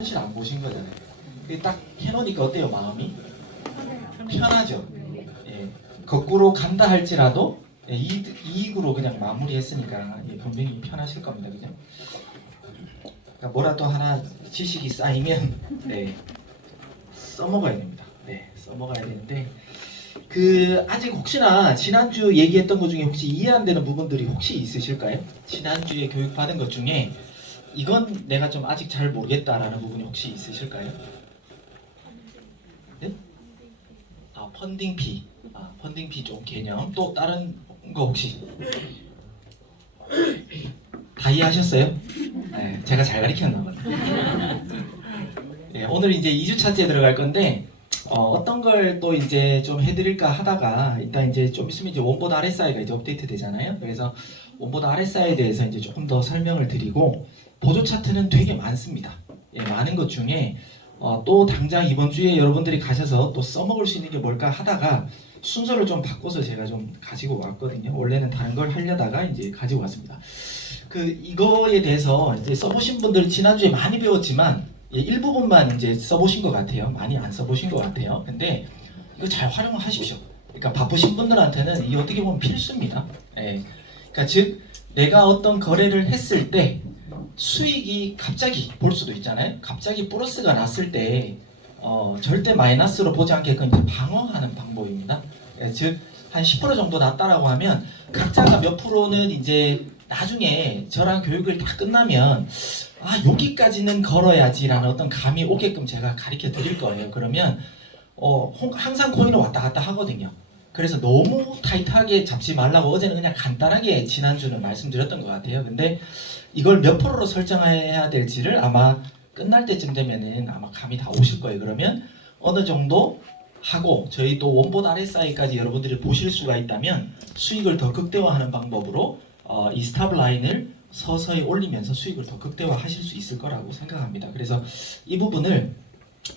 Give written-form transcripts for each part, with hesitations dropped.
현실 안 보신 거잖아요. 근데 딱 해놓으니까 어때요, 마음이? 편하죠. 예, 거꾸로 간다 할지라도 예, 이익으로 그냥 마무리했으니까 예, 분명히 편하실 겁니다, 그죠? 그러니까 뭐라도 하나 지식이 쌓이면 네, 써먹어야 됩니다. 네, 써먹어야 되는데 아직 혹시나 지난주 얘기했던 것 중에 혹시 이해 안 되는 부분들이 혹시 있으실까요? 지난주에 교육받은 것 중에 이건 내가 좀 아직 잘 모르겠다라는 부분이 혹시 있으실까요? 네? 펀딩피. 펀딩피 좀 개념. 또 다른 거 혹시 다 이해하셨어요? 네, 제가 잘 가르쳤나 봐요. 네, 오늘 이제 2주차째 들어갈 건데 어떤 걸 또 이제 좀 해드릴까 하다가 일단 이제 좀 있으면 이제 원보드 RSI가 이제 업데이트 되잖아요. 그래서 원보드 RSI에 대해서 이제 조금 더 설명을 드리고 보조 차트는 되게 많습니다. 예, 많은 것 중에 또 당장 이번 주에 여러분들이 가셔서 또 써먹을 수 있는 게 뭘까 하다가 순서를 좀 바꿔서 제가 좀 가지고 왔거든요. 원래는 다른 걸 하려다가 이제 가지고 왔습니다. 이거에 대해서 이제 써보신 분들 지난주에 많이 배웠지만 예, 일부분만 이제 써보신 것 같아요. 많이 안 써보신 것 같아요. 근데 이거 잘 활용하십시오. 그러니까 바쁘신 분들한테는 이게 어떻게 보면 필수입니다. 예. 그러니까 즉 내가 어떤 거래를 했을 때 수익이 갑자기 볼 수도 있잖아요. 갑자기 플러스가 났을 때 절대 마이너스로 보지 않게끔 이제 방어하는 방법입니다. 예, 즉 한 10% 정도 났다라고 하면 각자가 몇 프로는 이제 나중에 저랑 교육을 다 끝나면 여기까지는 걸어야지라는 어떤 감이 오게끔 제가 가르쳐 드릴 거예요. 그러면 항상 코인은 왔다 갔다 하거든요. 그래서 너무 타이트하게 잡지 말라고 어제는 그냥 간단하게 지난주는 말씀드렸던 것 같아요. 근데 이걸 몇 프로로 설정해야 될지를 아마 끝날 때쯤 되면은 아마 감이 다 오실 거예요. 그러면 어느 정도 하고 저희 또 원보드 RSI까지 여러분들이 보실 수가 있다면 수익을 더 극대화하는 방법으로 이 스탑 라인을 서서히 올리면서 수익을 더 극대화하실 수 있을 거라고 생각합니다. 그래서 이 부분을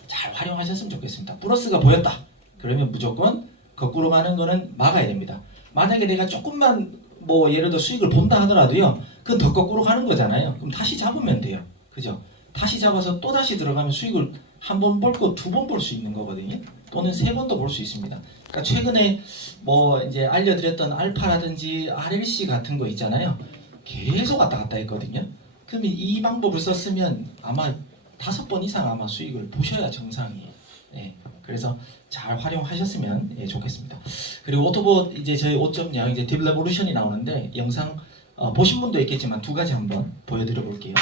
잘 활용하셨으면 좋겠습니다. 플러스가 보였다. 그러면 무조건 거꾸로 가는 거는 막아야 됩니다. 만약에 내가 조금만 뭐 예를 들어 수익을 본다 하더라도요. 그건 더 거꾸로 가는 거잖아요. 그럼 다시 잡으면 돼요. 그죠? 다시 잡아서 또 다시 들어가면 수익을 한 번 볼 거 두 번 볼 수 있는 거거든요. 또는 세 번도 볼 수 있습니다. 그러니까 최근에 뭐 이제 알려드렸던 알파라든지 RLC 같은 거 있잖아요. 계속 왔다 갔다 했거든요. 그러면 이 방법을 썼으면 아마 5번 이상 아마 수익을 보셔야 정상이에요. 네, 그래서 잘 활용하셨으면 좋겠습니다. 그리고 오토봇 이제 저희 5.0 이제 딥 레볼루션이 나오는데 영상 보신 분도 있겠지만 두 가지 한번 보여드려 볼게요.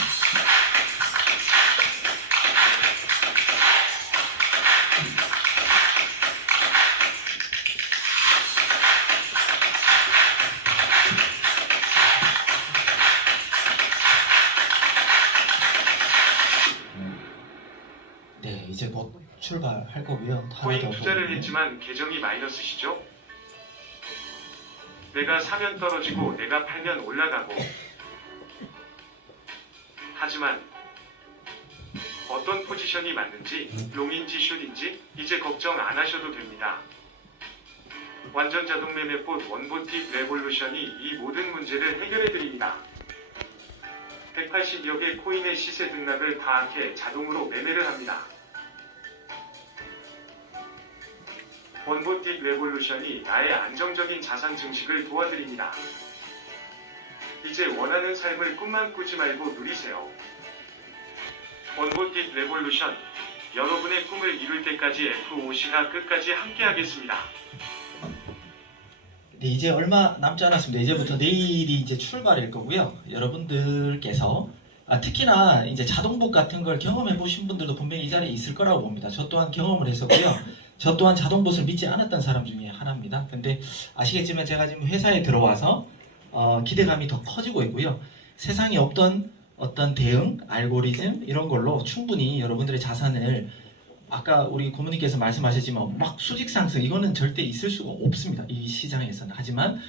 네, 이제 곧 출발할 거고요. 코인 투자를 했지만 계정이 마이너스시죠? 내가 사면 떨어지고 내가 팔면 올라가고. 하지만 어떤 포지션이 맞는지, 롱인지 숏인지 이제 걱정 안 하셔도 됩니다. 완전 자동 매매봇 원보팁 레볼루션이 이 모든 문제를 해결해 드립니다. 180여 개 코인의 시세 등락을 파악해 자동으로 매매를 합니다. 원보팁 레볼루션이 나의 안정적인 자산 증식을 도와드립니다. 이제 원하는 삶을 꿈만 꾸지 말고 누리세요. 원보팁 레볼루션, 여러분의 꿈을 이룰 때까지 FOC가 끝까지 함께하겠습니다. 네, 이제 얼마 남지 않았습니다. 이제부터 내일이 이제 출발일 거고요. 여러분들께서 특히나 이제 자동복 같은 걸 경험해 보신 분들도 분명히 이 자리에 있을 거라고 봅니다. 저 또한 경험을 했었고요. 저 또한 자동봇을 믿지 않았던 사람 중에 하나입니다. 근데 아시겠지만 제가 지금 회사에 들어와서 기대감이 더 커지고 있고요. 세상에 없던 어떤 대응, 알고리즘 이런 걸로 충분히 여러분들의 자산을 아까 우리 고모님께서 말씀하셨지만 막 수직 상승 이거는 절대 있을 수가 없습니다. 이 시장에서는. 하지만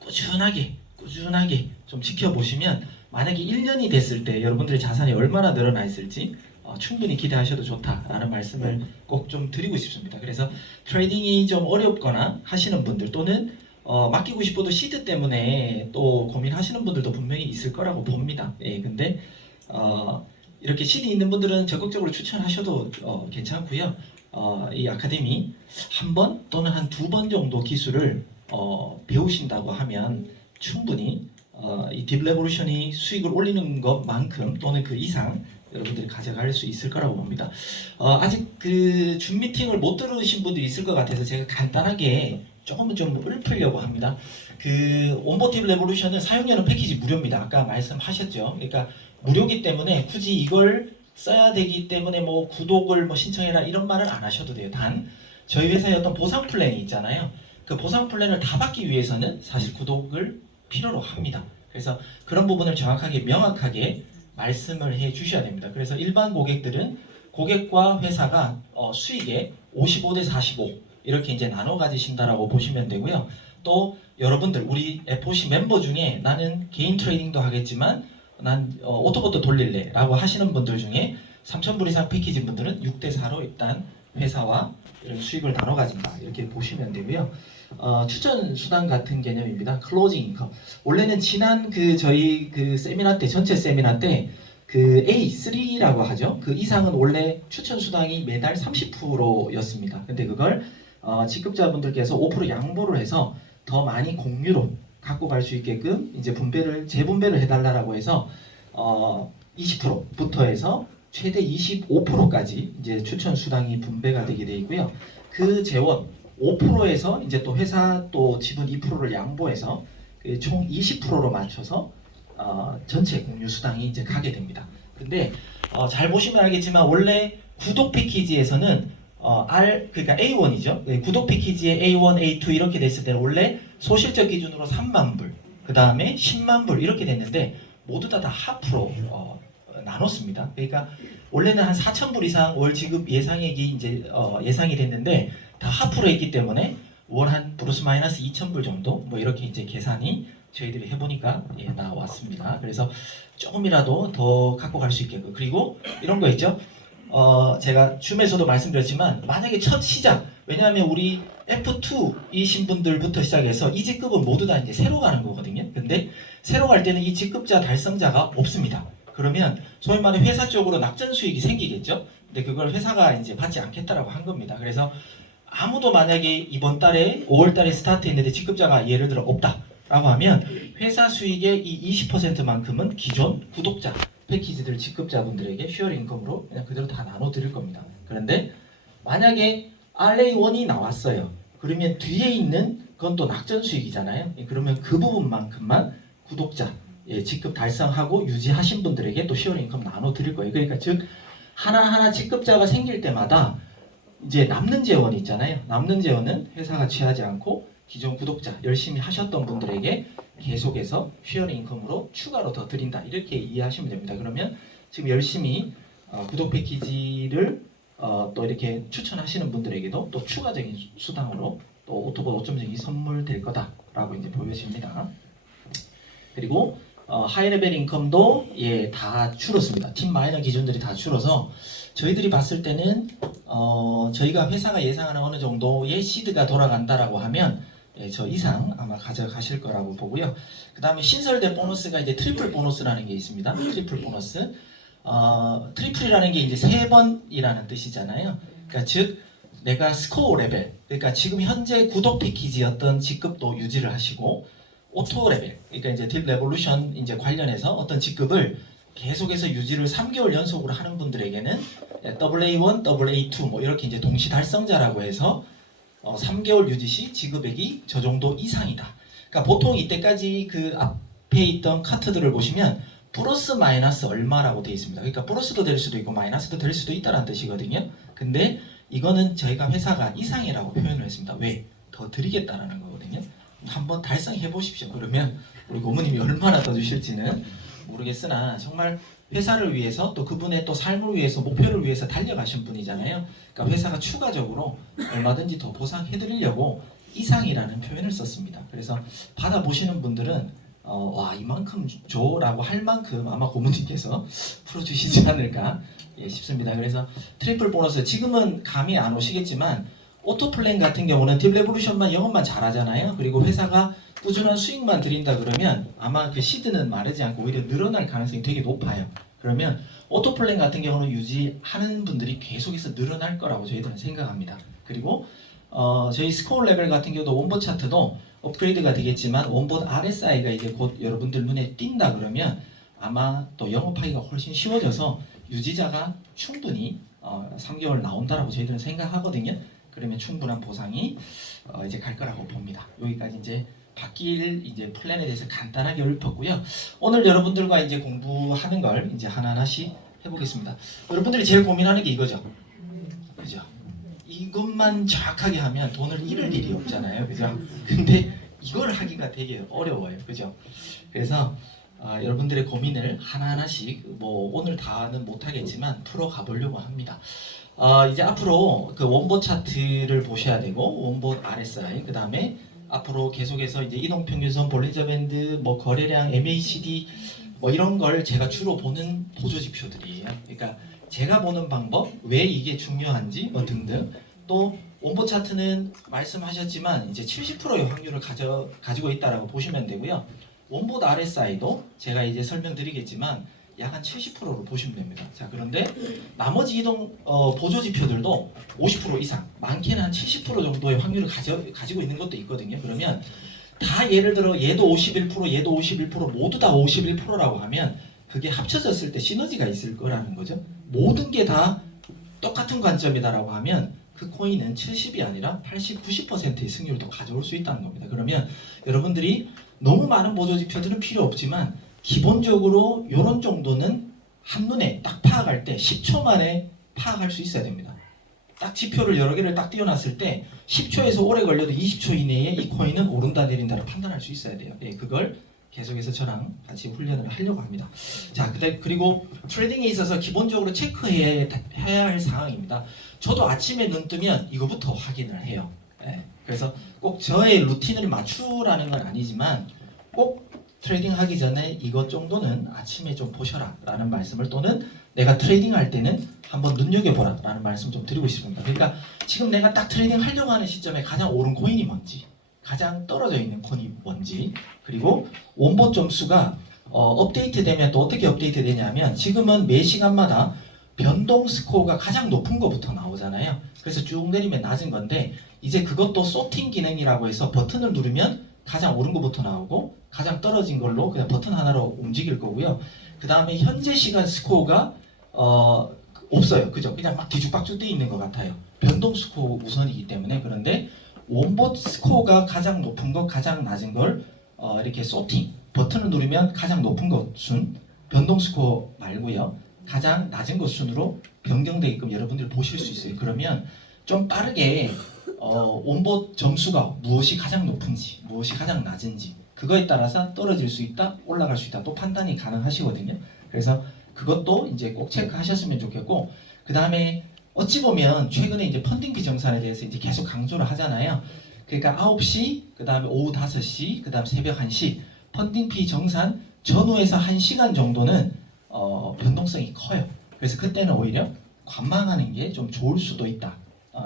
꾸준하게 좀 지켜보시면 만약에 1년이 됐을 때 여러분들의 자산이 얼마나 늘어나 있을지 충분히 기대하셔도 좋다라는 말씀을 꼭 좀 드리고 싶습니다. 그래서 트레이딩이 좀 어렵거나 하시는 분들 또는 맡기고 싶어도 시드 때문에 또 고민하시는 분들도 분명히 있을 거라고 봅니다. 근데 이렇게 CD 있는 분들은 적극적으로 추천하셔도 괜찮고요. 이 아카데미 한 번 또는 한 두 번 정도 기술을 배우신다고 하면 충분히 이 딥레볼루션이 수익을 올리는 것만큼 또는 그 이상 여러분들이 가져갈 수 있을 거라고 봅니다. 아직 그 줌 미팅을 못 들으신 분도 있을 것 같아서 제가 간단하게 조금은 좀 읊으려고 합니다. 그 온보팁 레볼루션은 사용료는 패키지 무료입니다. 아까 말씀하셨죠. 그러니까 무료기 때문에 굳이 이걸 써야 되기 때문에 뭐 구독을 뭐 신청해라 이런 말은 안 하셔도 돼요. 단 저희 회사의 어떤 보상 플랜이 있잖아요. 그 보상 플랜을 다 받기 위해서는 사실 구독을 필요로 합니다. 그래서 그런 부분을 정확하게 명확하게 말씀을 해 주셔야 됩니다. 그래서 일반 고객들은 고객과 회사가 수익의 55대 45 이렇게 이제 나눠 가지신다라고 보시면 되고요. 또 여러분들 우리 FOC 멤버 중에 나는 개인 트레이딩도 하겠지만 난 오토보트 돌릴래 라고 하시는 분들 중에 3,000불 이상 패키지 분들은 6대 4로 일단 회사와 이런 수익을 나눠 가진다 이렇게 보시면 되고요. 추천 수단 같은 개념입니다. 클로징 인컴. 원래는 지난 그 저희 그 세미나 때 전체 세미나 때 그 A3라고 하죠. 그 이상은 원래 추천 수당이 매달 30%였습니다. 근데 그걸 직급자분들께서 5% 양보를 해서 더 많이 공유로 갖고 갈 수 있게끔 이제 재분배를 해달라고 해서 20%부터 해서 최대 25%까지 이제 추천 수당이 분배가 되게 돼 있고요. 그 재원 5%에서 이제 또 회사 또 지분 2%를 양보해서 총 20%로 맞춰서 전체 공유 수당이 이제 가게 됩니다. 근데 잘 보시면 알겠지만 원래 구독 패키지에서는 그러니까 A1이죠. 구독 패키지에 A1, A2 이렇게 됐을 때는 원래 소실적 기준으로 3만 불, 그 다음에 10만 불 이렇게 됐는데 모두 다 하프로 나눴습니다. 그러니까 원래는 한 4천 불 이상 월 지급 예상액이 이제 예상이 됐는데 다 하프로 했기 때문에 월 한 플러스 마이너스 2천 불 정도 뭐 이렇게 이제 계산이 저희들이 해보니까 나왔습니다. 그래서 조금이라도 더 갖고 갈 수 있게끔 그리고 이런 거 있죠. 제가 줌에서도 말씀드렸지만 만약에 첫 시작 왜냐하면 우리 F2이신 분들부터 시작해서 이 직급은 모두 다 이제 새로 가는 거거든요. 근데 새로 갈 때는 이 직급자 달성자가 없습니다. 그러면 소위 말해 회사 쪽으로 낙전 수익이 생기겠죠. 근데 그걸 회사가 이제 받지 않겠다라고 한 겁니다. 그래서 아무도 만약에 이번 달에 5월 달에 스타트했는데 직급자가 예를 들어 없다라고 하면 회사 수익의 이 20%만큼은 기존 구독자 패키지들 직급자분들에게 쉐어링 인컴으로 그냥 그대로 다 나눠 드릴 겁니다. 그런데 만약에 RA1이 나왔어요. 그러면 뒤에 있는 그건 또 낙전 수익이잖아요. 그러면 그 부분만큼만 구독자 직급 달성하고 유지하신 분들에게 또 쉐어링 인컴 나눠 드릴 거예요. 그러니까 즉 하나하나 직급자가 생길 때마다 이제 남는 재원이 있잖아요. 남는 재원은 회사가 취하지 않고 기존 구독자 열심히 하셨던 분들에게 계속해서 쉐어링 인컴으로 추가로 더 드린다 이렇게 이해하시면 됩니다. 그러면 지금 열심히 구독 패키지를 또 이렇게 추천하시는 분들에게도 또 추가적인 수당으로 또 오토봇 5.0이 선물될 거다라고 이제 보여집니다. 그리고 하이레벨 인컴도 다 줄었습니다. 팀 마이너 기준들이 다 줄어서 저희들이 봤을 때는 저희가 회사가 예상하는 어느 정도의 시드가 돌아간다라고 하면 저 이상 아마 가져가실 거라고 보고요. 그 다음에 신설된 보너스가 이제 트리플 보너스라는 게 있습니다. 트리플 보너스. 트리플이라는 게 이제 3번이라는 뜻이잖아요. 그러니까 즉 내가 스코어 레벨, 그러니까 지금 현재 구독 패키지였던 직급도 유지를 하시고 오토 레벨, 그러니까 이제 딥 레볼루션 이제 관련해서 어떤 직급을 계속해서 유지를 3개월 연속으로 하는 분들에게는 AA1, AA2 뭐 이렇게 이제 동시 달성자라고 해서 3개월 유지 시 지급액이 저 정도 이상이다. 그러니까 보통 이때까지 그 앞에 있던 카트들을 보시면 플러스 마이너스 얼마라고 되어 있습니다. 그러니까 플러스도 될 수도 있고 마이너스도 될 수도 있다는 뜻이거든요. 근데 이거는 저희가 회사가 이상이라고 표현을 했습니다. 왜? 더 드리겠다라는 거거든요. 한번 달성해 보십시오. 그러면 우리 고모님이 얼마나 더 주실지는 모르겠으나 정말 회사를 위해서 또 그분의 또 삶을 위해서 목표를 위해서 달려가신 분이잖아요. 그러니까 회사가 추가적으로 얼마든지 더 보상해 드리려고 이상이라는 표현을 썼습니다. 그래서 받아보시는 분들은 와 이만큼 줘라고 할 만큼 아마 고모님께서 풀어주시지 않을까 싶습니다. 그래서 트리플 보너스 지금은 감이 안 오시겠지만 오토플랜 같은 경우는 딥레볼루션만 영업만 잘하잖아요. 그리고 회사가 꾸준한 수익만 드린다 그러면 아마 그 시드는 마르지 않고 오히려 늘어날 가능성이 되게 높아요. 그러면 오토플랜 같은 경우는 유지하는 분들이 계속해서 늘어날 거라고 저희들은 생각합니다. 그리고 저희 스코어 레벨 같은 경우도 원본 차트도 업그레이드가 되겠지만 원본 RSI가 이제 곧 여러분들 눈에 띈다 그러면 아마 또 영업하기가 훨씬 쉬워져서 유지자가 충분히 3개월 나온다라고 저희들은 생각하거든요. 그러면 충분한 보상이 이제 갈 거라고 봅니다. 여기까지 이제 바뀔 이제 플랜에 대해서 간단하게 읊었고요. 오늘 여러분들과 이제 공부하는 걸 이제 하나하나씩 해보겠습니다. 여러분들이 제일 고민하는 게 이거죠. 그죠? 이것만 정확하게 하면 돈을 잃을 일이 없잖아요. 그죠? 근데 이걸 하기가 되게 어려워요. 그죠? 그래서 여러분들의 고민을 하나하나씩 뭐 오늘 다는 못하겠지만 풀어가 보려고 합니다. 이제 앞으로 그 원본 차트를 보셔야 되고 원본 RSI 그 다음에 앞으로 계속해서 이제 이동평균선, 볼린저 밴드, 뭐 거래량, MACD 뭐 이런 걸 제가 주로 보는 보조 지표들이에요. 그러니까 제가 보는 방법, 왜 이게 중요한지 뭐 등등. 또 원본 차트는 말씀하셨지만 이제 70%의 확률을 가지고 있다라고 보시면 되고요. 원본 RSI도 제가 이제 설명드리겠지만 약 한 70%로 보시면 됩니다. 자, 그런데 나머지 이동 보조 지표들도 50% 이상, 많게는 한 70% 정도의 확률을 가지고 있는 것도 있거든요. 그러면 다 예를 들어 얘도 51%, 얘도 51%, 모두 다 51%라고 하면 그게 합쳐졌을 때 시너지가 있을 거라는 거죠. 모든 게 다 똑같은 관점이다라고 하면 그 코인은 70이 아니라 80, 90%의 승률도 가져올 수 있다는 겁니다. 그러면 여러분들이 너무 많은 보조 지표들은 필요 없지만 기본적으로 이런 정도는 한눈에 딱 파악할 때 10초 만에 파악할 수 있어야 됩니다. 딱 지표를 여러 개를 딱 띄워놨을 때 10초에서 오래 걸려도 20초 이내에 이 코인은 오른다 내린다를 판단할 수 있어야 돼요. 예, 그걸 계속해서 저랑 같이 훈련을 하려고 합니다. 자, 그리고 트레이딩에 있어서 기본적으로 체크해야 할 사항입니다. 저도 아침에 눈 뜨면 이거부터 확인을 해요. 예, 그래서 꼭 저의 루틴을 맞추라는 건 아니지만 꼭 트레이딩 하기 전에 이것 정도는 아침에 좀 보셔라 라는 말씀을, 또는 내가 트레이딩 할 때는 한번 눈여겨보라 라는 말씀 좀 드리고 싶습니다. 그러니까 지금 내가 딱 트레이딩 하려고 하는 시점에 가장 오른 코인이 뭔지, 가장 떨어져 있는 코인이 뭔지, 그리고 원본 점수가 업데이트 되면 또 어떻게 업데이트 되냐면 지금은 매 시간마다 변동 스코어가 가장 높은 거부터 나오잖아요. 그래서 쭉 내리면 낮은 건데 이제 그것도 소팅 기능이라고 해서 버튼을 누르면 가장 오른 것부터 나오고 가장 떨어진 걸로 그냥 버튼 하나로 움직일 거고요. 그 다음에 현재 시간 스코어가 없어요. 그죠? 그냥 막 뒤죽박죽 돼 있는 것 같아요. 변동 스코어 우선이기 때문에. 그런데 원본 스코어가 가장 높은 것, 가장 낮은 걸 이렇게 소팅 버튼을 누르면 가장 높은 것 순, 변동 스코어 말고요. 가장 낮은 것 순으로 변경되게끔 여러분들 보실 수 있어요. 그러면 좀 빠르게 원본 점수가 무엇이 가장 높은지, 무엇이 가장 낮은지 그거에 따라서 떨어질 수 있다, 올라갈 수 있다 또 판단이 가능하시거든요. 그래서 그것도 이제 꼭 체크하셨으면 좋겠고, 그 다음에 어찌 보면 최근에 이제 펀딩 비정산에 대해서 이제 계속 강조를 하잖아요. 그러니까 9시, 그 다음에 오후 5시, 그 다음 새벽 1시 펀딩 비정산 전후에서 1시간 정도는 변동성이 커요. 그래서 그때는 오히려 관망하는 게 좀 좋을 수도 있다.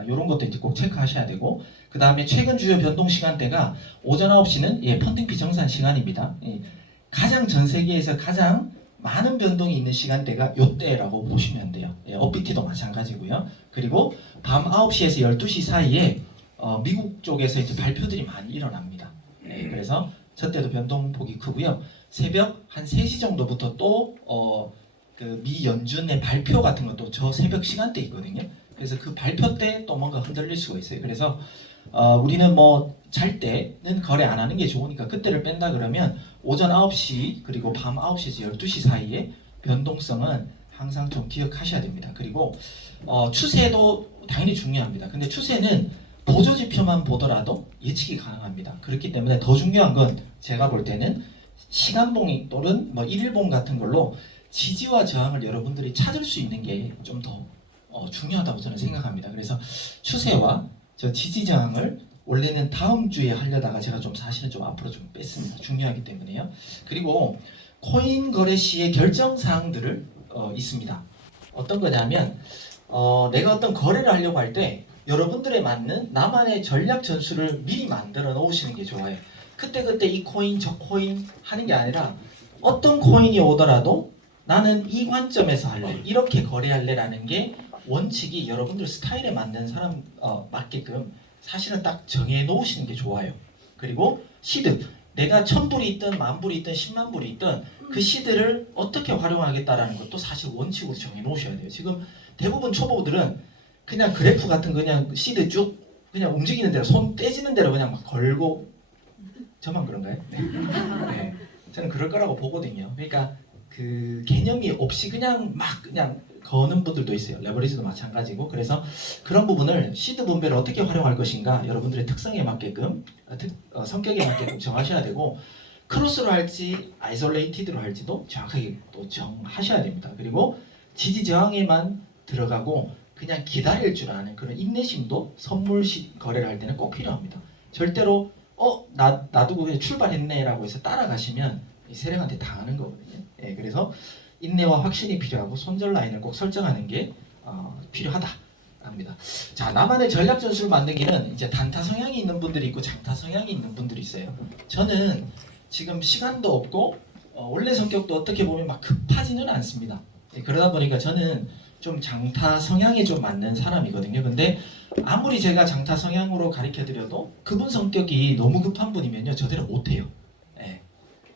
이런 것도 이제 꼭 체크하셔야 되고, 그 다음에 최근 주요 변동 시간대가 오전 9시는 펀딩 비정산 시간입니다. 가장 전 세계에서 가장 많은 변동이 있는 시간대가 이때라고 보시면 돼요. 업비트도 마찬가지고요. 그리고 밤 9시에서 12시 사이에 미국 쪽에서 이제 발표들이 많이 일어납니다. 그래서 저때도 변동폭이 크고요. 새벽 한 3시 정도부터 또 그 미 연준의 발표 같은 것도 저 새벽 시간대 있거든요. 그래서 그 발표 때 또 뭔가 흔들릴 수가 있어요. 그래서 우리는 뭐 잘 때는 거래 안 하는 게 좋으니까 그때를 뺀다 그러면 오전 9시 그리고 밤 9시에서 12시 사이에 변동성은 항상 좀 기억하셔야 됩니다. 그리고 추세도 당연히 중요합니다. 근데 추세는 보조 지표만 보더라도 예측이 가능합니다. 그렇기 때문에 더 중요한 건 제가 볼 때는 시간봉 또는 뭐 일일봉 같은 걸로 지지와 저항을 여러분들이 찾을 수 있는 게 좀 더 중요하다고 저는 생각합니다. 그래서 추세와 저 지지 저항을 원래는 다음 주에 하려다가 제가 좀 사실은 좀 앞으로 좀 뺐습니다. 중요하기 때문에요. 그리고 코인 거래 시의 결정 사항들을 있습니다. 어떤 거냐면 내가 어떤 거래를 하려고 할 때 여러분들에 맞는 나만의 전략 전술을 미리 만들어 놓으시는 게 좋아요. 그때그때 이 코인 저 코인 하는 게 아니라 어떤 코인이 오더라도 나는 이 관점에서 할래, 이렇게 거래할래라는 게 원칙이 여러분들 스타일에 맞는 사람 맞게끔 사실은 딱 정해 놓으시는 게 좋아요. 그리고 시드, 내가 1000불이 있든 10,000불이 있든 100,000불이 있든 그 시드를 어떻게 활용하겠다라는 것도 사실 원칙으로 정해 놓으셔야 돼요. 지금 대부분 초보들은 그냥 그래프 같은 거 그냥 시드 쭉 그냥 움직이는 대로 손 떼지는 대로 그냥 막 걸고, 저만 그런가요? 네. 네. 저는 그럴 거라고 보거든요. 그러니까 그 개념이 없이 그냥 막 그냥 거는 분들도 있어요. 레버리지도 마찬가지고. 그래서 그런 부분을 시드 분배를 어떻게 활용할 것인가 여러분들의 특성에 맞게끔 성격에 맞게끔 정하셔야 되고, 크로스로 할지 아이솔레이티드로 할지도 정확하게 또 정하셔야 됩니다. 그리고 지지저항에만 들어가고 그냥 기다릴 줄 아는 그런 인내심도 선물 거래를 할 때는 꼭 필요합니다. 절대로 놔두고 그냥 출발했네라고 해서 따라가시면 이 세력한테 당하는 거거든요. 예, 그래서 인내와 확신이 필요하고 손절 라인을 꼭 설정하는 게 필요하다 합니다. 자, 나만의 전략 전술을 만들기는 이제 단타 성향이 있는 분들이 있고 장타 성향이 있는 분들이 있어요. 저는 지금 시간도 없고 원래 성격도 어떻게 보면 막 급하지는 않습니다. 예, 그러다 보니까 저는 좀 장타 성향에 좀 맞는 사람이거든요. 근데 아무리 제가 장타 성향으로 가르쳐 드려도 그분 성격이 너무 급한 분이면요 저대로 못해요. 예,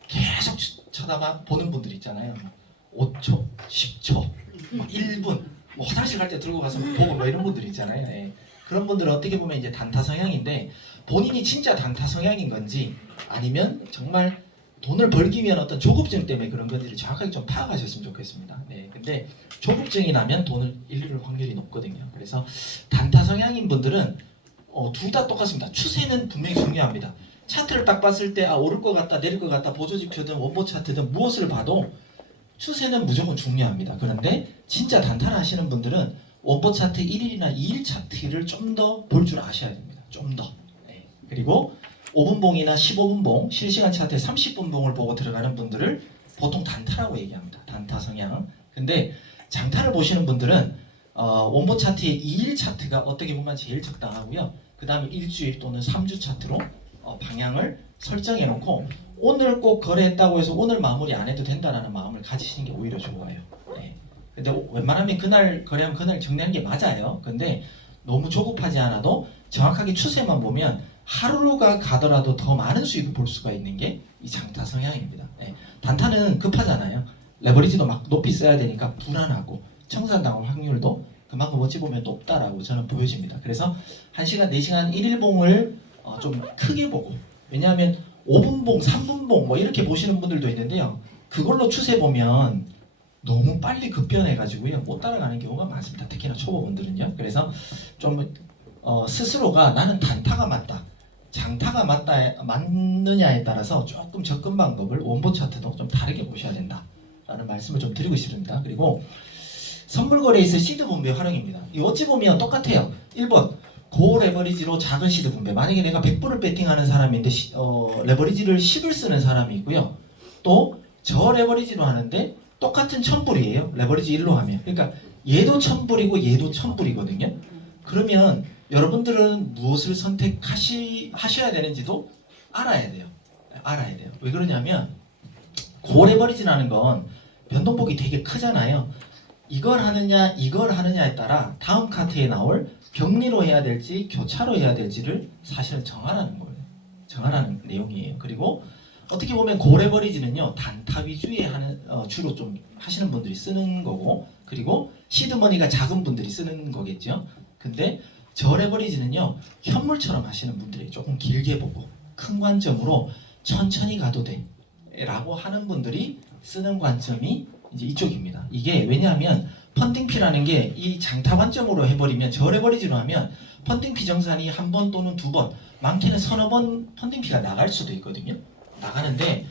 계속 쳐다봐 보는 분들 있잖아요. 5초, 10초, 막 1분, 뭐 화장실 갈 때 들고 가서 보고 뭐 이런 분들 있잖아요. 예. 그런 분들은 어떻게 보면 이제 단타 성향인데 본인이 진짜 단타 성향인 건지 아니면 정말 돈을 벌기 위한 어떤 조급증 때문에 그런 건지를 정확하게 좀 파악하셨으면 좋겠습니다. 네, 근데 조급증이 나면 돈을 잃을 확률이 높거든요. 그래서 단타 성향인 분들은 둘 다 똑같습니다. 추세는 분명히 중요합니다. 차트를 딱 봤을 때 오를 것 같다, 내릴 것 같다, 보조지표든 원보 차트든 무엇을 봐도 추세는 무조건 중요합니다. 그런데 진짜 단타를 하시는 분들은 원보 차트 1일이나 2일 차트를 좀 더 볼 줄 아셔야 됩니다. 좀 더. 네. 그리고 5분봉이나 15분봉, 실시간 차트에 30분봉을 보고 들어가는 분들을 보통 단타라고 얘기합니다. 단타 성향. 근데 장타를 보시는 분들은 원보 차트의 2일 차트가 어떻게 보면 제일 적당하고요. 그 다음에 일주일 또는 3주 차트로 방향을 설정해 놓고 오늘 꼭 거래했다고 해서 오늘 마무리 안 해도 된다라는 마음을 가지시는 게 오히려 좋아요. 네. 근데 웬만하면 그날 거래하면 그날 정리하는 게 맞아요. 근데 너무 조급하지 않아도 정확하게 추세만 보면 하루가 가더라도 더 많은 수익을 볼 수가 있는 게 이 장타 성향입니다. 네. 단타는 급하잖아요. 레버리지도 막 높이 써야 되니까 불안하고 청산당할 확률도 그만큼 어찌 보면 높다라고 저는 보여집니다. 그래서 1시간, 4시간 1일봉을 좀 크게 보고, 왜냐하면 5분봉, 3분봉 뭐 이렇게 보시는 분들도 있는데요. 그걸로 추세 보면 너무 빨리 급변해가지고요 못 따라가는 경우가 많습니다. 특히나 초보분들은요. 그래서 좀 스스로가 나는 단타가 맞다, 장타가 맞느냐에 따라서 조금 접근 방법을 원보 차트도 좀 다르게 보셔야 된다라는 말씀을 좀 드리고 싶습니다. 그리고 선물 거래에서 시드 분배 활용입니다. 이 어찌 보면 똑같아요. 1번 고 레버리지로 작은 시드 분배. 만약에 내가 100불을 배팅하는 사람인데 레버리지를 10을 쓰는 사람이 있고요. 또 저 레버리지로 하는데 똑같은 1000불이에요. 레버리지 1로 하면. 그러니까 얘도 1000불이고 얘도 1000불이거든요. 그러면 여러분들은 무엇을 선택하셔야 되는지도 알아야 돼요. 알아야 돼요. 왜 그러냐면 고레버리지라는 건 변동폭이 되게 크잖아요. 이걸 하느냐 이걸 하느냐에 따라 다음 카트에 나올 격리로 해야 될지 교차로 해야 될지를 사실은 정하라는 거예요. 정하라는 내용이에요. 그리고 어떻게 보면 고레버리지는요 단타 위주의 주로 좀 하시는 분들이 쓰는 거고, 그리고 시드머니가 작은 분들이 쓰는 거겠죠. 근데 저레버리지는요 현물처럼 하시는 분들이 조금 길게 보고 큰 관점으로 천천히 가도 돼 라고 하는 분들이 쓰는 관점이 이제 이쪽입니다. 이게 왜냐하면 펀딩피라는 게 이 장타 관점으로 해버리면 저레버리지로 하면 펀딩피 정산이 한 번 또는 두 번, 많게는 서너 번 펀딩피가 나갈 수도 있거든요. 나가는데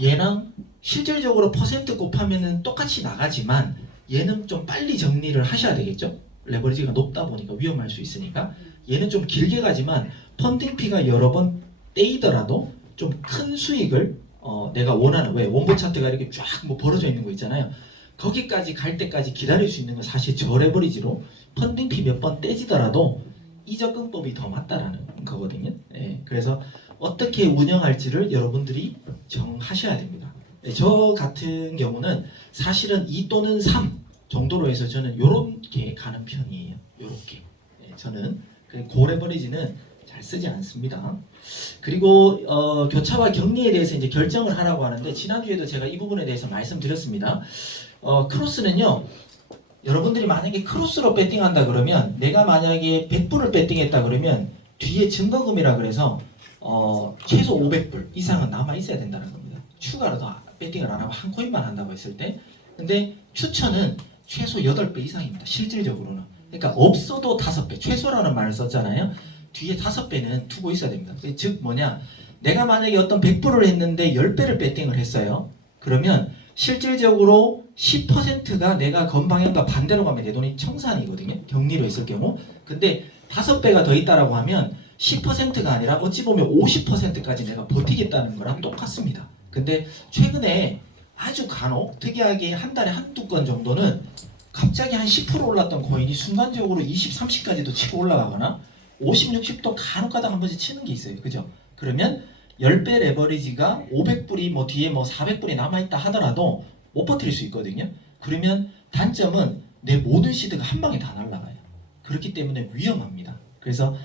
얘랑 실질적으로 퍼센트 곱하면은 똑같이 나가지만 얘는 좀 빨리 정리를 하셔야 되겠죠. 레버리지가 높다 보니까 위험할 수 있으니까 얘는 좀 길게 가지만 펀딩피가 여러 번 떼이더라도 좀 큰 수익을 내가 원하는, 왜 원보 차트가 이렇게 쫙 뭐 벌어져 있는 거 있잖아요. 거기까지 갈 때까지 기다릴 수 있는 건 사실 저레버리지로 펀딩피 몇 번 떼지더라도 이 접근법이 더 맞다라는 거거든요. 예, 그래서 어떻게 운영할지를 여러분들이 정하셔야 됩니다. 저 같은 경우는 사실은 2 또는 3 정도로 해서 저는 요렇게 가는 편이에요. 요렇게. 저는 고레버리지는 잘 쓰지 않습니다. 그리고 교차와 격리에 대해서 이제 결정을 하라고 하는데 지난주에도 제가 이 부분에 대해서 말씀드렸습니다. 크로스는요. 여러분들이 만약에 크로스로 배팅한다 그러면 내가 만약에 100불을 배팅했다 그러면 뒤에 증거금이라 그래서 최소 500불 이상은 남아 있어야 된다는 겁니다. 추가로 더 배팅을 안 하고 한 코인만 한다고 했을 때. 근데 추천은 최소 8배 이상입니다. 실질적으로는. 그러니까 없어도 5배. 최소라는 말을 썼잖아요. 뒤에 5배는 두고 있어야 됩니다. 즉 뭐냐? 내가 만약에 어떤 100불을 했는데 10배를 배팅을 했어요. 그러면 실질적으로 10%가 내가 건 방향과 반대로 가면 내 돈이 청산이거든요. 격리로 했을 경우. 근데 5배가 더 있다라고 하면 10%가 아니라 어찌 보면 50%까지 내가 버티겠다는 거랑 똑같습니다. 근데 최근에 아주 간혹 특이하게 한 달에 한두 건 정도는 갑자기 한 10% 올랐던 코인이 순간적으로 20, 30까지도 치고 올라가거나 50, 60도 간혹가다 한 번씩 치는 게 있어요. 그죠? 그러면 10배 레버리지가 500불이 뭐 뒤에 뭐 400불이 남아있다 하더라도 못 버틸 수 있거든요. 그러면 단점은 내 모든 시드가 한 방에 다 날아가요. 그렇기 때문에 위험합니다. 그래서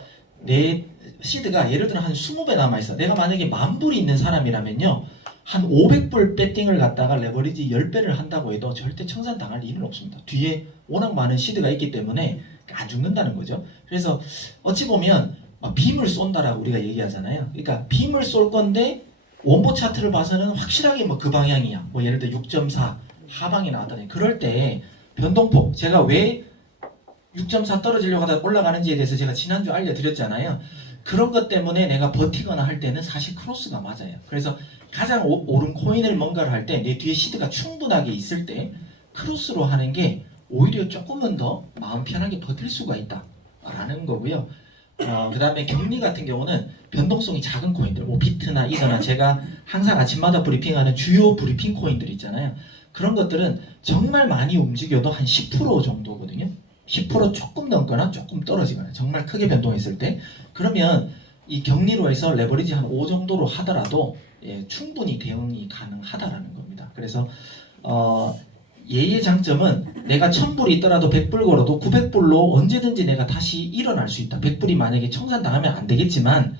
내 시드가 예를 들어 한 20배 남아있어. 내가 만약에 10,000불이 있는 사람이라면요. 한 500불 배팅을 갖다가 레버리지 10배를 한다고 해도 절대 청산당할 일은 없습니다. 뒤에 워낙 많은 시드가 있기 때문에 안 죽는다는 거죠. 그래서 어찌 보면 빔을 쏜다라고 우리가 얘기하잖아요. 그러니까 빔을 쏠 건데 원보 차트를 봐서는 확실하게 뭐 그 방향이야. 뭐 예를 들어 6.4 하방이 나왔다니. 그럴 때 변동폭 제가 왜 6.4 떨어지려고 하다 올라가는지에 대해서 제가 지난주 알려드렸잖아요. 그런 것 때문에 내가 버티거나 할 때는 사실 크로스가 맞아요. 그래서 가장 옳은 코인을 뭔가를 할 때 내 뒤에 시드가 충분하게 있을 때 크로스로 하는 게 오히려 조금은 더 마음 편하게 버틸 수가 있다라는 거고요. 그 다음에 격리 같은 경우는 변동성이 작은 코인들, 뭐 비트나 이더나 제가 항상 아침마다 브리핑하는 주요 브리핑 코인들 있잖아요. 그런 것들은 정말 많이 움직여도 한 10% 정도거든요. 10% 조금 넘거나 조금 떨어지거나 정말 크게 변동했을 때 그러면 이 격리로 해서 레버리지 한 5 정도로 하더라도 충분히 대응이 가능하다라는 겁니다. 그래서 얘의 장점은 내가 1000불이 있더라도 100불 걸어도 900불로 언제든지 내가 다시 일어날 수 있다. 100불이 만약에 청산당하면 안 되겠지만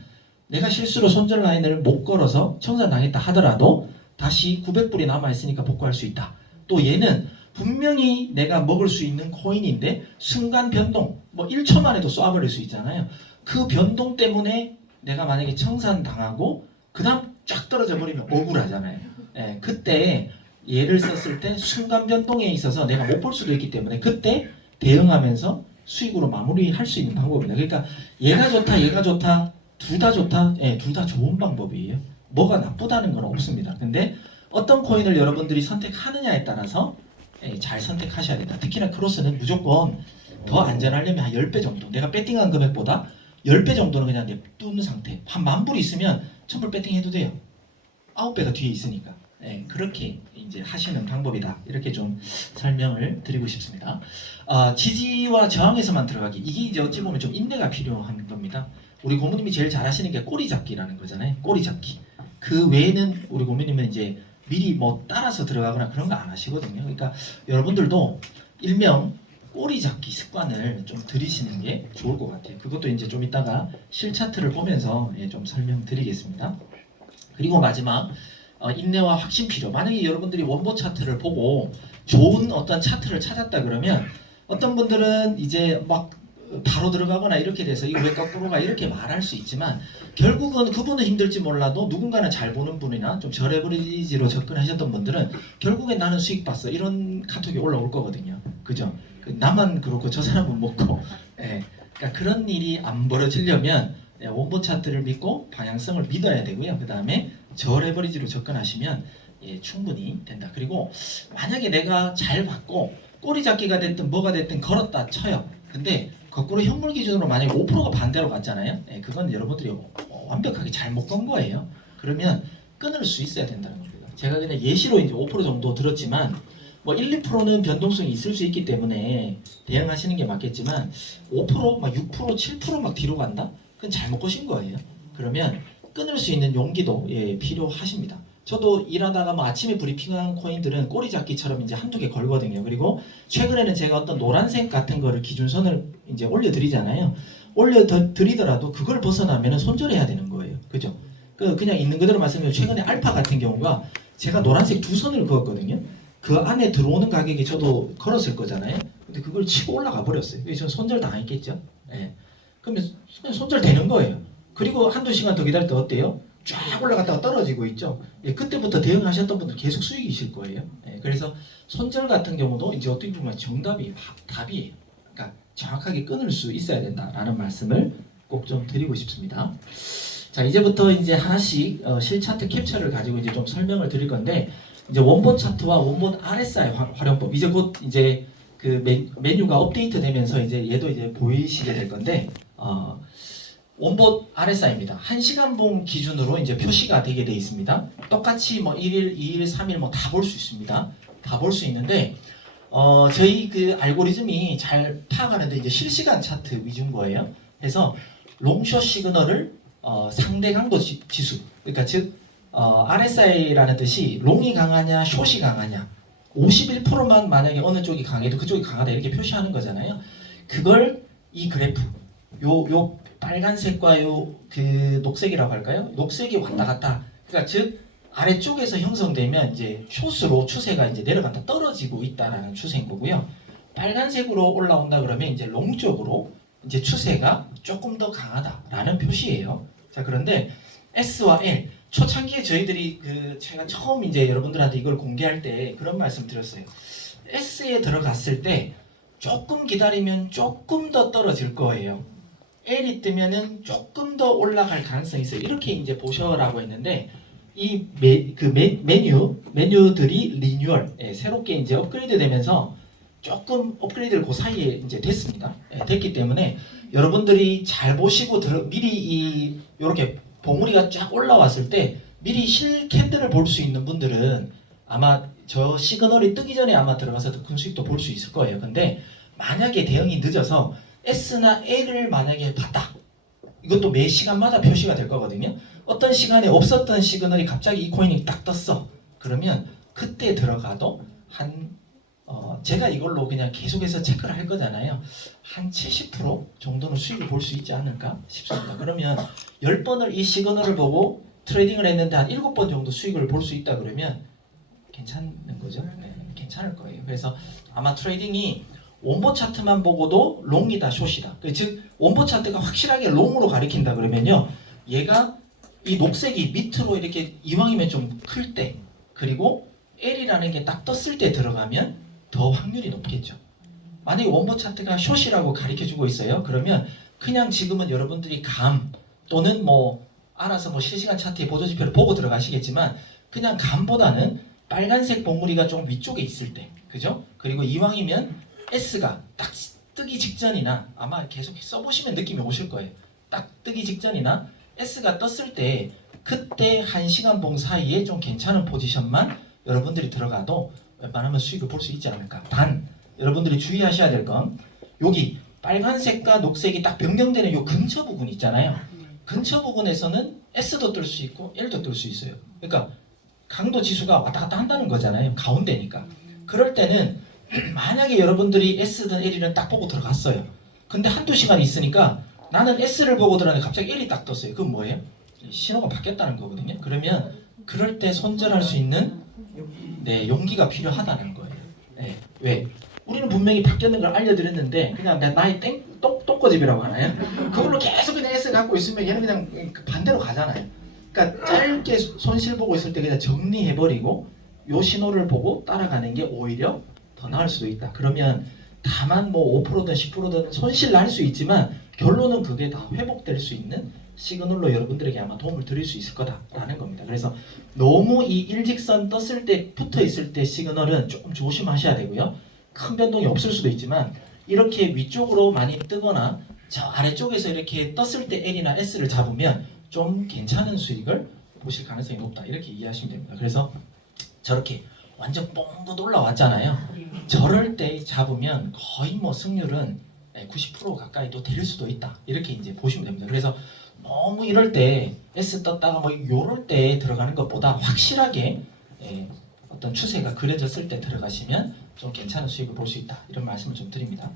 내가 실수로 손절 라인을 못 걸어서 청산당했다 하더라도 다시 900불이 남아있으니까 복구할 수 있다. 또 얘는 분명히 내가 먹을 수 있는 코인인데 순간 변동, 뭐 1초 만에도 쏴버릴 수 있잖아요. 그 변동 때문에 내가 만약에 청산당하고 그 다음 쫙 떨어져 버리면 억울하잖아요. 그때 얘를 썼을 때 순간 변동에 있어서 내가 못 볼 수도 있기 때문에 그때 대응하면서 수익으로 마무리할 수 있는 방법입니다. 그러니까 얘가 좋다, 얘가 좋다, 둘 다 좋다, 둘 다 좋은 방법이에요. 뭐가 나쁘다는 건 없습니다. 근데 어떤 코인을 여러분들이 선택하느냐에 따라서 잘 선택하셔야 된다. 특히나 크로스는 무조건 더 안전하려면 한 10배 정도, 내가 배팅한 금액보다 10배 정도는 그냥 냅두는 상태. 한 10,000불 있으면 1,000불 배팅해도 돼요. 9배가 뒤에 있으니까. 그렇게 이제 하시는 방법이다. 이렇게 좀 설명을 드리고 싶습니다. 지지와 저항에서만 들어가기. 이게 이제 어찌 보면 좀 인내가 필요한 겁니다. 우리 고모님이 제일 잘하시는 게 꼬리 잡기라는 거잖아요. 꼬리 잡기. 그 외에는 우리 고모님은 이제 미리 뭐 따라서 들어가거나 그런 거 안 하시거든요. 그러니까 여러분들도 일명 꼬리 잡기 습관을 좀 들이시는 게 좋을 것 같아요. 그것도 이제 좀 이따가 실차트를 보면서 좀 설명드리겠습니다. 그리고 마지막 인내와 확신 필요. 만약에 여러분들이 원보 차트를 보고 좋은 어떤 차트를 찾았다 그러면 어떤 분들은 이제 막 바로 들어가거나 이렇게 돼서 이거 왜 거꾸로 가 이렇게 말할 수 있지만 결국은 그분은 힘들지 몰라도 누군가는 잘 보는 분이나 좀 저레버리지로 접근하셨던 분들은 결국엔 나는 수익 봤어 이런 카톡이 올라올 거거든요. 그죠? 나만 그렇고 저 사람은 먹고 그러니까 그런 일이 안 벌어지려면 원보 차트를 믿고 방향성을 믿어야 되고요. 그 다음에 저레버리지로 접근하시면 충분히 된다. 그리고 만약에 내가 잘 봤고 꼬리 잡기가 됐든 뭐가 됐든 걸었다 쳐요. 근데 거꾸로 현물 기준으로 만약에 5%가 반대로 갔잖아요. 그건 여러분들이 완벽하게 잘못 건 거예요. 그러면 끊을 수 있어야 된다는 겁니다. 제가 그냥 예시로 이제 5% 정도 들었지만 뭐 1, 2%는 변동성이 있을 수 있기 때문에 대응하시는 게 맞겠지만 5%, 막 6%, 7% 막 뒤로 간다? 그건 잘못 거신 거예요. 그러면 끊을 수 있는 용기도 필요하십니다. 저도 일하다가 뭐 아침에 브리핑한 코인들은 꼬리 잡기처럼 이제 한두 개 걸거든요. 그리고 최근에는 제가 어떤 노란색 같은 거를 기준선을 이제 올려드리잖아요. 올려드리더라도 그걸 벗어나면 손절해야 되는 거예요. 그죠? 그냥 있는 그대로 말씀드리면 최근에 알파 같은 경우가 제가 노란색 두 선을 그었거든요. 그 안에 들어오는 가격이 저도 걸었을 거잖아요. 근데 그걸 치고 올라가 버렸어요. 그래서 저는 손절 당했겠죠. 예. 그러면 그냥 손절 되는 거예요. 그리고 한두 시간 더 기다릴 때 어때요? 쫙 올라갔다가 떨어지고 있죠. 예, 그때부터 대응하셨던 분들 계속 수익이실 거예요. 예, 그래서 손절 같은 경우도 이제 어떻게 보면 정답이 답이에요. 그러니까 정확하게 끊을 수 있어야 된다라는 말씀을 꼭 좀 드리고 싶습니다. 자, 이제부터 이제 하나씩 실차트 캡처를 가지고 이제 좀 설명을 드릴 건데, 이제 원본 차트와 원본 RSI 활용법, 이제 곧 이제 그 메뉴가 업데이트 되면서 이제 얘도 이제 보이시게 될 건데, 원본 RSI입니다. 1시간봉 기준으로 이제 표시가 되게 돼 있습니다. 똑같이 뭐 1일, 2일, 3일 뭐 다 볼 수 있습니다. 다 볼 수 있는데, 저희 그 알고리즘이 잘 파악하는데 이제 실시간 차트 위주인 거예요. 그래서 롱숏 시그널을 상대 강도 지수, 그러니까 즉 RSI라는 뜻이 롱이 강하냐, 숏이 강하냐, 51%만 만약에 어느 쪽이 강해도 그쪽이 강하다 이렇게 표시하는 거잖아요. 그걸 이 그래프, 요 빨간색과 요 그 녹색이라고 할까요? 녹색이 왔다 갔다. 그러니까 즉 아래쪽에서 형성되면 이제 숏으로 추세가 이제 내려간다, 떨어지고 있다라는 추세인 거고요. 빨간색으로 올라온다 그러면 이제 롱 쪽으로 이제 추세가 조금 더 강하다라는 표시예요. 자, 그런데 S와 L, 초창기에 저희들이 제가 처음 이제 여러분들한테 이걸 공개할 때 그런 말씀 드렸어요. S에 들어갔을 때 조금 기다리면 조금 더 떨어질 거예요. L이 뜨면은 조금 더 올라갈 가능성이 있어요. 이렇게 이제 보셔라고 했는데, 이 메뉴들이 리뉴얼, 새롭게 이제 업그레이드 되면서 조금 업그레이드를 그 사이에 이제 됐습니다. 됐기 때문에 여러분들이 잘 보시고 미리 이렇게 봉우리가 쫙 올라왔을 때 미리 실 캔들을 볼 수 있는 분들은 아마 저 시그널이 뜨기 전에 아마 들어가서 더 큰 수익도 볼 수 있을 거예요. 근데 만약에 대응이 늦어서 S나 L을 만약에 봤다, 이것도 매 시간마다 표시가 될 거거든요. 어떤 시간에 없었던 시그널이 갑자기 이 코인이 딱 떴어. 그러면 그때 들어가도 제가 이걸로 그냥 계속해서 체크를 할 거잖아요. 한 70% 정도는 수익을 볼 수 있지 않을까 싶습니다. 그러면 10번을 이 시그널을 보고 트레이딩을 했는데 한 7번 정도 수익을 볼 수 있다 그러면 괜찮은 거죠. 네, 괜찮을 거예요. 그래서 아마 트레이딩이 원본 차트만 보고도 롱이다, 숏이다. 즉 원본 차트가 확실하게 롱으로 가리킨다 그러면요, 얘가 이 녹색이 밑으로 이렇게 이왕이면 좀 클 때, 그리고 L이라는 게 딱 떴을 때 들어가면 더 확률이 높겠죠. 만약에 원본 차트가 숏이라고 가리켜주고 있어요. 그러면 그냥 지금은 여러분들이 감 또는 뭐 알아서 뭐 실시간 차트의 보조지표를 보고 들어가시겠지만, 그냥 감보다는 빨간색 봉우리가 좀 위쪽에 있을 때, 그죠? 그리고 이왕이면 S가 딱 뜨기 직전이나, 아마 계속 써보시면 느낌이 오실 거예요. 딱 뜨기 직전이나 S가 떴을 때 그때 1시간 봉 사이에 좀 괜찮은 포지션만 여러분들이 들어가도 웬만하면 수익을 볼 수 있지 않을까. 단 여러분들이 주의하셔야 될 건 여기 빨간색과 녹색이 딱 변경되는 요 근처 부분 있잖아요. 근처 부분에서는 S도 뜰 수 있고 L도 뜰 수 있어요. 그러니까 강도 지수가 왔다 갔다 한다는 거잖아요. 가운데니까. 그럴 때는 만약에 여러분들이 S든 L이든 딱 보고 들어갔어요. 근데 한두 시간 있으니까 나는 S를 보고 들어갔는데 갑자기 L이 딱 떴어요. 그건 뭐예요? 신호가 바뀌었다는 거거든요. 그러면 그럴 때 손절할 수 있는 용기가 필요하다는 거예요. 네. 왜? 우리는 분명히 바뀌었는 걸 알려드렸는데 그냥 나의 똥꼬집이라고 하나요? 그걸로 계속 그냥 S 갖고 있으면 얘는 그냥 반대로 가잖아요. 그러니까 짧게 손실 보고 있을 때 그냥 정리해버리고 요 신호를 보고 따라가는 게 오히려 더 나을 수도 있다. 그러면 다만 뭐 5%든 10%든 손실 날 수 있지만 결론은 그게 다 회복될 수 있는 시그널로 여러분들에게 아마 도움을 드릴 수 있을 거다라는 겁니다. 그래서 너무 이 일직선 떴을 때 붙어 있을 때 시그널은 조금 조심하셔야 되고요. 큰 변동이 없을 수도 있지만 이렇게 위쪽으로 많이 뜨거나 저 아래쪽에서 이렇게 떴을 때 L이나 S를 잡으면 좀 괜찮은 수익을 보실 가능성이 높다. 이렇게 이해하시면 됩니다. 그래서 저렇게 완전 뻥긋 올라왔잖아요. 저럴 때 잡으면 거의 뭐 승률은 90% 가까이도 될 수도 있다. 이렇게 이제 보시면 됩니다. 그래서 너무 이럴 때 S 떴다가 뭐 요럴 때 들어가는 것보다 확실하게 어떤 추세가 그려졌을 때 들어가시면 좀 괜찮은 수익을 볼 수 있다. 이런 말씀을 좀 드립니다.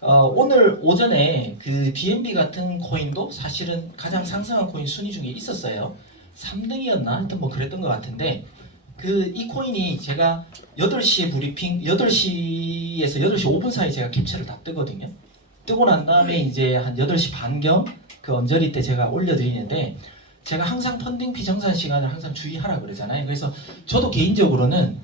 오늘 오전에 그 BNB 같은 코인도 사실은 가장 상승한 코인 순위 중에 있었어요. 3등이었나? 하여튼 뭐 그랬던 것 같은데 이 코인이 제가 8시에 브리핑, 8시에서 8시 5분 사이 제가 캡처를 다 뜨거든요. 뜨고 난 다음에 이제 한 8시 반경 그 언저리 때 제가 올려드리는데 제가 항상 펀딩 피정산 시간을 항상 주의하라 그러잖아요. 그래서 저도 개인적으로는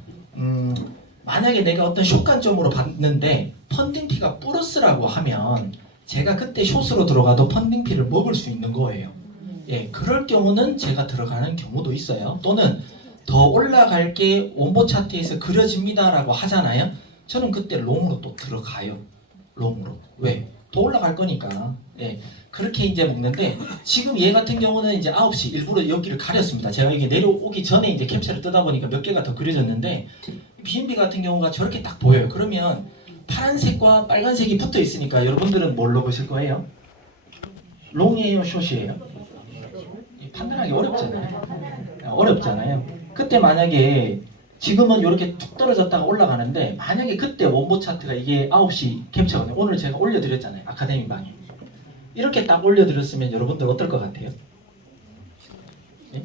만약에 내가 어떤 숏 관점으로 봤는데 펀딩 피가 플러스라고 하면 제가 그때 숏으로 들어가도 펀딩 피를 먹을 수 있는 거예요. 예, 그럴 경우는 제가 들어가는 경우도 있어요. 또는 더 올라갈 게 원보 차트에서 그려집니다라고 하잖아요. 저는 그때 롱으로 또 들어가요. 롱으로. 왜? 더 올라갈 거니까. 예. 그렇게 이제 먹는데 지금 얘 같은 경우는 이제 9시 일부러 여기를 가렸습니다. 제가 여기 내려오기 전에 이제 캡처를 뜨다 보니까 몇 개가 더 그려졌는데 BNB 같은 경우가 저렇게 딱 보여요. 그러면 파란색과 빨간색이 붙어 있으니까 여러분들은 뭘로 보실 거예요? 롱이에요, 숏이에요? 판단하기 어렵잖아요. 어렵잖아요. 그때 만약에 지금은 이렇게 툭 떨어졌다가 올라가는데 만약에 그때 원보 차트가 이게 9시 캡처거든요. 오늘 제가 올려드렸잖아요. 아카데미 방에. 이렇게 딱 올려드렸으면 여러분들 어떨 것 같아요? 예?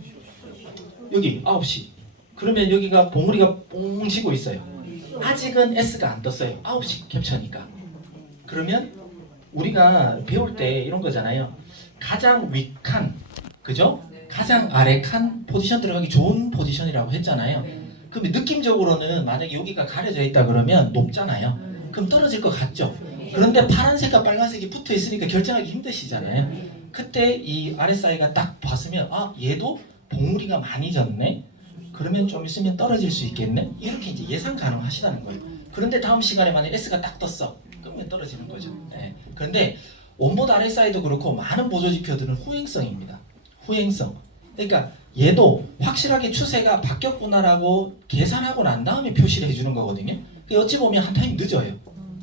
여기 9시. 그러면 여기가 봉우리가 뽕 지고 있어요. 아직은 S가 안 떴어요. 9시 캡처니까. 그러면 우리가 배울 때 이런 거잖아요. 가장 윗칸, 그죠? 가장 아래 칸 포지션 들어가기 좋은 포지션이라고 했잖아요. 그럼 느낌적으로는 만약에 여기가 가려져 있다 그러면 높잖아요. 그럼 떨어질 것 같죠? 그런데 파란색과 빨간색이 붙어 있으니까 결정하기 힘드시잖아요. 그때 이 RSI가 딱 봤으면 얘도 봉우리가 많이 졌네? 그러면 좀 있으면 떨어질 수 있겠네? 이렇게 이제 예상 가능하시다는 거예요. 그런데 다음 시간에 만약에 S가 딱 떴어. 그러면 떨어지는 거죠. 네. 그런데 원보드 RSI도 그렇고 많은 보조지표들은 후행성입니다. 후행성. 그러니까 얘도 확실하게 추세가 바뀌었구나라고 계산하고 난 다음에 표시를 해주는 거거든요. 어찌 보면 한 타임 늦어요.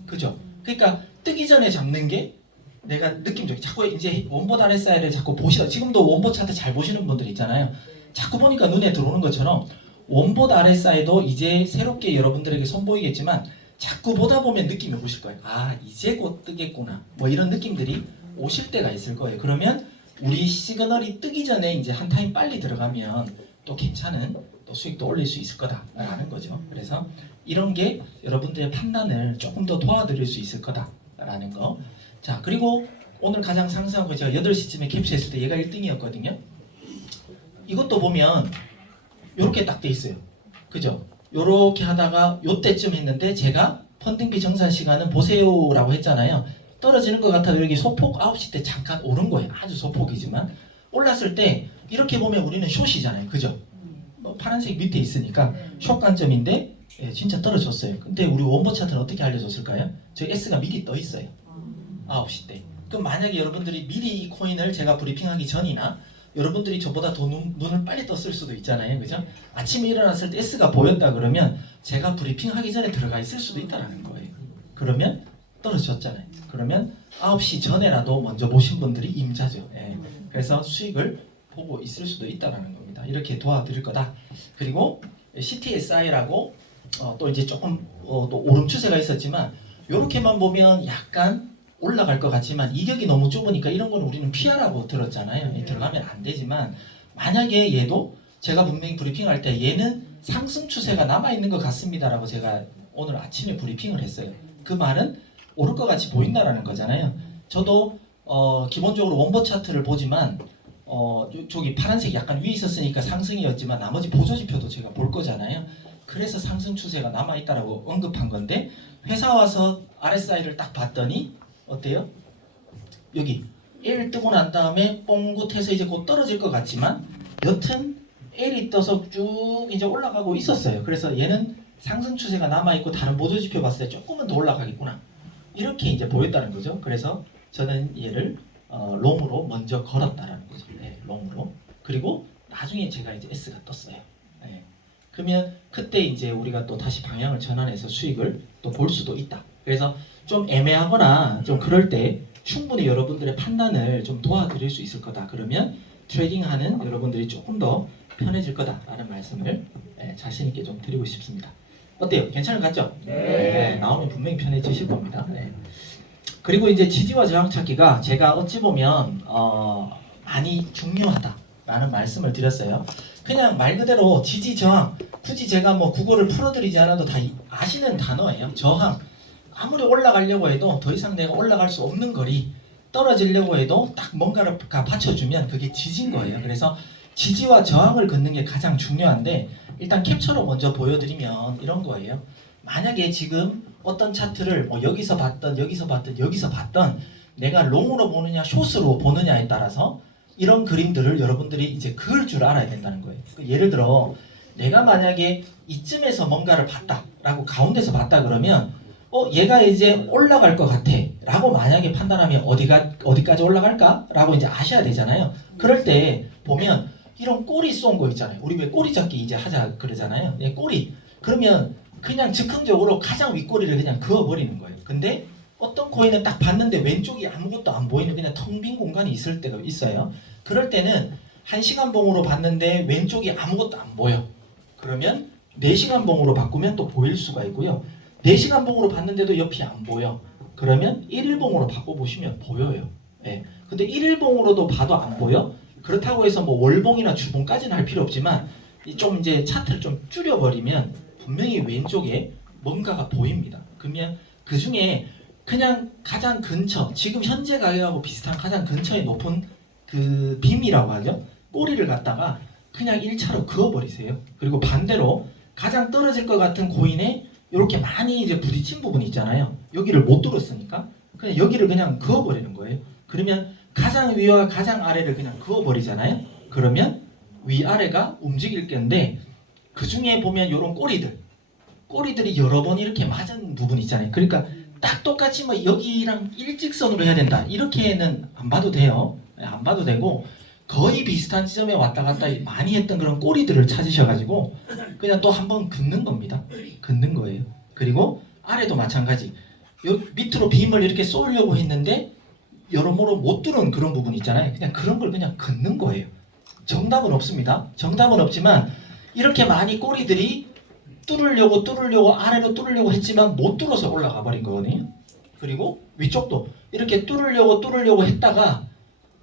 그죠? 그러니까 뜨기 전에 잡는 게 내가 느낌적이 자꾸 이제 원보 RSI를 자꾸 보시다 지금도 원보 차트 잘 보시는 분들 있잖아요. 자꾸 보니까 눈에 들어오는 것처럼 원보 RSI도 이제 새롭게 여러분들에게 선보이겠지만 자꾸 보다 보면 느낌이 오실 거예요. 이제 곧 뜨겠구나. 뭐 이런 느낌들이 오실 때가 있을 거예요. 그러면 우리 시그널이 뜨기 전에 이제 한 타임 빨리 들어가면 또 괜찮은 또 수익도 올릴 수 있을 거다라는 거죠. 그래서 이런 게 여러분들의 판단을 조금 더 도와드릴 수 있을 거다라는 거. 자, 그리고 오늘 가장 상승한 거 제가 8시쯤에 캡처했을 때 얘가 1등이었거든요. 이것도 보면 요렇게 딱 돼 있어요. 그죠? 요렇게 하다가 요때쯤 했는데 제가 펀딩비 정산 시간은 보세요라고 했잖아요. 떨어지는 것 같아요. 여기 소폭 9시 때 잠깐 오른 거예요. 아주 소폭이지만 올랐을 때 이렇게 보면 우리는 숏이잖아요. 그죠? 뭐 파란색 밑에 있으니까 숏 관점인데 진짜 떨어졌어요. 근데 우리 원보 차트는 어떻게 알려줬을까요? 저 S가 미리 떠 있어요. 9시 때. 그럼 만약에 여러분들이 미리 이 코인을 제가 브리핑하기 전이나 여러분들이 저보다 더 눈을 빨리 떴을 수도 있잖아요. 그죠? 아침에 일어났을 때 S가 보였다 그러면 제가 브리핑하기 전에 들어가 있을 수도 있다는 거예요. 그러면 떨어졌잖아요. 그러면 9시 전에라도 먼저 보신 분들이 임자죠. 그래서 수익을 보고 있을 수도 있다는 겁니다. 이렇게 도와드릴 거다. 그리고 CTSI라고 또 이제 조금 또 오름 추세가 있었지만 이렇게만 보면 약간 올라갈 것 같지만 이격이 너무 좁으니까 이런 건 우리는 피하라고 들었잖아요. 들어가면 안 되지만 만약에 얘도 제가 분명히 브리핑할 때 얘는 상승 추세가 남아있는 것 같습니다라고 제가 오늘 아침에 브리핑을 했어요. 그 말은 오를 것 같이 보인다라는 거잖아요. 저도 기본적으로 원보 차트를 보지만 저기 파란색이 약간 위에 있었으니까 상승이었지만 나머지 보조지표도 제가 볼 거잖아요. 그래서 상승 추세가 남아있다라고 언급한 건데 회사 와서 RSI를 딱 봤더니 어때요? 여기 L 뜨고 난 다음에 뽕긋해서 이제 곧 떨어질 것 같지만 여튼 L이 떠서 쭉 이제 올라가고 있었어요. 그래서 얘는 상승 추세가 남아있고 다른 보조지표 봤을 때 조금은 더 올라가겠구나. 이렇게 이제 보였다는 거죠. 그래서 저는 얘를 롱으로 먼저 걸었다라는 거죠. 롱으로. 그리고 나중에 제가 이제 S가 떴어요. 그러면 그때 이제 우리가 또 다시 방향을 전환해서 수익을 또 볼 수도 있다. 그래서 좀 애매하거나 좀 그럴 때 충분히 여러분들의 판단을 좀 도와드릴 수 있을 거다. 그러면 트레이딩하는 여러분들이 조금 더 편해질 거다라는 말씀을 자신 있게 좀 드리고 싶습니다. 어때요? 괜찮은 것 같죠? 네. 나오면 분명히 편해지실 겁니다. 네. 그리고 이제 지지와 저항 찾기가 제가 어찌 보면 많이 중요하다라는 말씀을 드렸어요. 그냥 말 그대로 지지 저항, 굳이 제가 뭐 국어를 풀어드리지 않아도 다 아시는 단어예요. 저항. 아무리 올라가려고 해도 더 이상 내가 올라갈 수 없는 거리, 떨어지려고 해도 딱 뭔가를 받쳐주면 그게 지진 거예요. 그래서 지지와 저항을 긋는 게 가장 중요한데, 일단 캡처로 먼저 보여드리면 이런 거예요. 만약에 지금 어떤 차트를 뭐 여기서 봤던 내가 롱으로 보느냐 숏으로 보느냐에 따라서 이런 그림들을 여러분들이 이제 그을 줄 알아야 된다는 거예요. 예를 들어 내가 만약에 이쯤에서 뭔가를 봤다라고 가운데서 봤다 그러면 얘가 이제 올라갈 것 같아 라고 만약에 판단하면 어디까지 올라갈까? 라고 이제 아셔야 되잖아요. 그럴 때 보면 이런 꼬리 쏜 거 있잖아요. 우리 왜 꼬리 잡기 이제 하자 그러잖아요. 꼬리. 그러면 그냥 즉흥적으로 가장 윗꼬리를 그냥 그어버리는 거예요. 근데 어떤 코인은 딱 봤는데 왼쪽이 아무것도 안 보이는 그냥 텅 빈 공간이 있을 때가 있어요. 그럴 때는 1시간 봉으로 봤는데 왼쪽이 아무것도 안 보여. 그러면 4시간 봉으로 바꾸면 또 보일 수가 있고요. 4시간 봉으로 봤는데도 옆이 안 보여. 그러면 1일 봉으로 바꿔보시면 보여요. 네. 근데 1일 봉으로도 봐도 안 보여? 그렇다고 해서 뭐 월봉이나 주봉까지는 할 필요 없지만 좀 이제 차트를 좀 줄여버리면 분명히 왼쪽에 뭔가가 보입니다. 그러면 그 중에 그냥 가장 근처, 지금 현재 가격하고 비슷한 가장 근처에 높은 그 빔이라고 하죠. 꼬리를 갖다가 그냥 1차로 그어버리세요. 그리고 반대로 가장 떨어질 것 같은 코인에 이렇게 많이 이제 부딪힌 부분이 있잖아요. 여기를 못 뚫었으니까 그냥 여기를 그냥 그어버리는 거예요. 그러면 가장 위와 가장 아래를 그냥 그어버리잖아요. 그러면 위아래가 움직일 건데 그 중에 보면 이런 꼬리들이 여러 번 이렇게 맞은 부분 있잖아요. 그러니까 딱 똑같이 뭐 여기랑 일직선으로 해야 된다 이렇게는 안 봐도 돼요. 안 봐도 되고 거의 비슷한 지점에 왔다 갔다 많이 했던 그런 꼬리들을 찾으셔가지고 그냥 또 한번 긋는 겁니다. 긋는 거예요. 그리고 아래도 마찬가지. 여기 밑으로 빔을 이렇게 쏘려고 했는데 여러모로 못 뚫은 그런 부분 있잖아요. 그냥 그런 걸 그냥 긋는 거예요. 정답은 없습니다. 정답은 없지만 이렇게 많이 꼬리들이 뚫으려고 아래로 뚫으려고 했지만 못 뚫어서 올라가 버린 거거든요. 그리고 위쪽도 이렇게 뚫으려고 했다가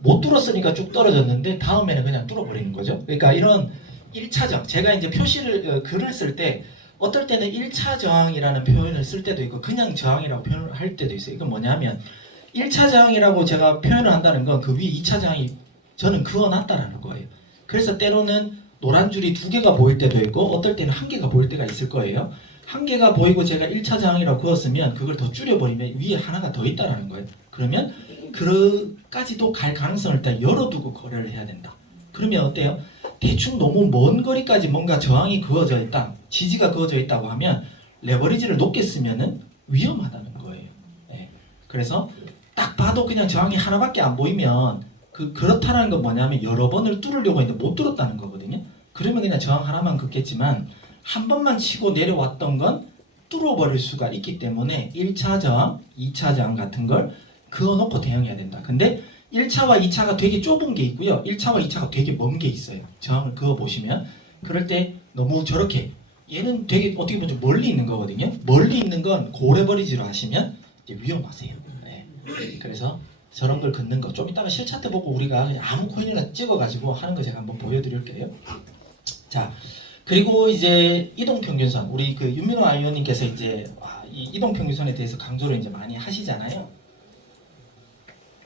못 뚫었으니까 쭉 떨어졌는데 다음에는 그냥 뚫어버리는 거죠. 그러니까 이런 1차 저항, 제가 이제 글을 쓸 때 어떨 때는 1차 저항이라는 표현을 쓸 때도 있고 그냥 저항이라고 표현을 할 때도 있어요. 이건 뭐냐면 1차 저항이라고 제가 표현을 한다는 건 그 위에 2차 저항이 저는 그어놨다라는 거예요. 그래서 때로는 노란 줄이 2개가 보일 때도 있고 어떨 때는 1개가 보일 때가 있을 거예요. 1개가 보이고 제가 1차 저항이라고 그었으면 그걸 더 줄여버리면 위에 하나가 더 있다라는 거예요. 그러면 그까지도 갈 가능성을 일단 열어두고 거래를 해야 된다. 그러면 어때요? 대충 너무 먼 거리까지 뭔가 저항이 그어져 있다, 지지가 그어져 있다고 하면 레버리지를 높게 쓰면은 위험하다는 거예요. 네. 그래서 딱 봐도 그냥 저항이 하나밖에 안 보이면 그렇다는 건 뭐냐면 여러 번을 뚫으려고 했는데 못 뚫었다는 거거든요. 그러면 그냥 저항 하나만 긋겠지만 한 번만 치고 내려왔던 건 뚫어버릴 수가 있기 때문에 1차 저항, 2차 저항 같은 걸 그어놓고 대응해야 된다. 근데 1차와 2차가 되게 좁은 게 있고요. 1차와 2차가 되게 먼 게 있어요. 저항을 그어보시면 그럴 때 너무 저렇게 얘는 되게 어떻게 보면 좀 멀리 있는 거거든요. 멀리 있는 건 고래버리지로 하시면 이제 위험하세요. 네. 그래서 저런 걸 긋는 거 좀 이따가 실차트 보고 우리가 그냥 아무 코인이나 찍어가지고 하는 거 제가 한번 보여드릴게요. 자, 그리고 이제 이동평균선, 우리 그 윤민호 아이원님께서 이제 이 이동평균선에 대해서 강조를 이제 많이 하시잖아요.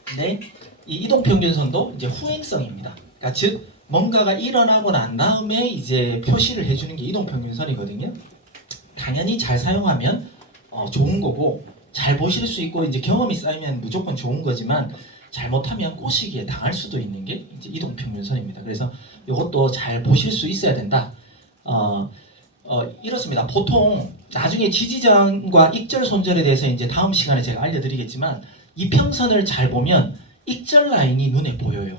근데 이 이동평균선도 이제 후행성입니다. 그러니까 즉 뭔가가 일어나고 난 다음에 이제 표시를 해주는 게 이동평균선이거든요. 당연히 잘 사용하면 좋은 거고 잘 보실 수 있고 이제 경험이 쌓이면 무조건 좋은 거지만 잘못하면 꼬시기에 당할 수도 있는 게 이제 이동평균선입니다. 그래서 이것도 잘 보실 수 있어야 된다. 이렇습니다. 보통 나중에 지지저항과 익절 손절에 대해서 이제 다음 시간에 제가 알려드리겠지만 이평선을 잘 보면 익절 라인이 눈에 보여요.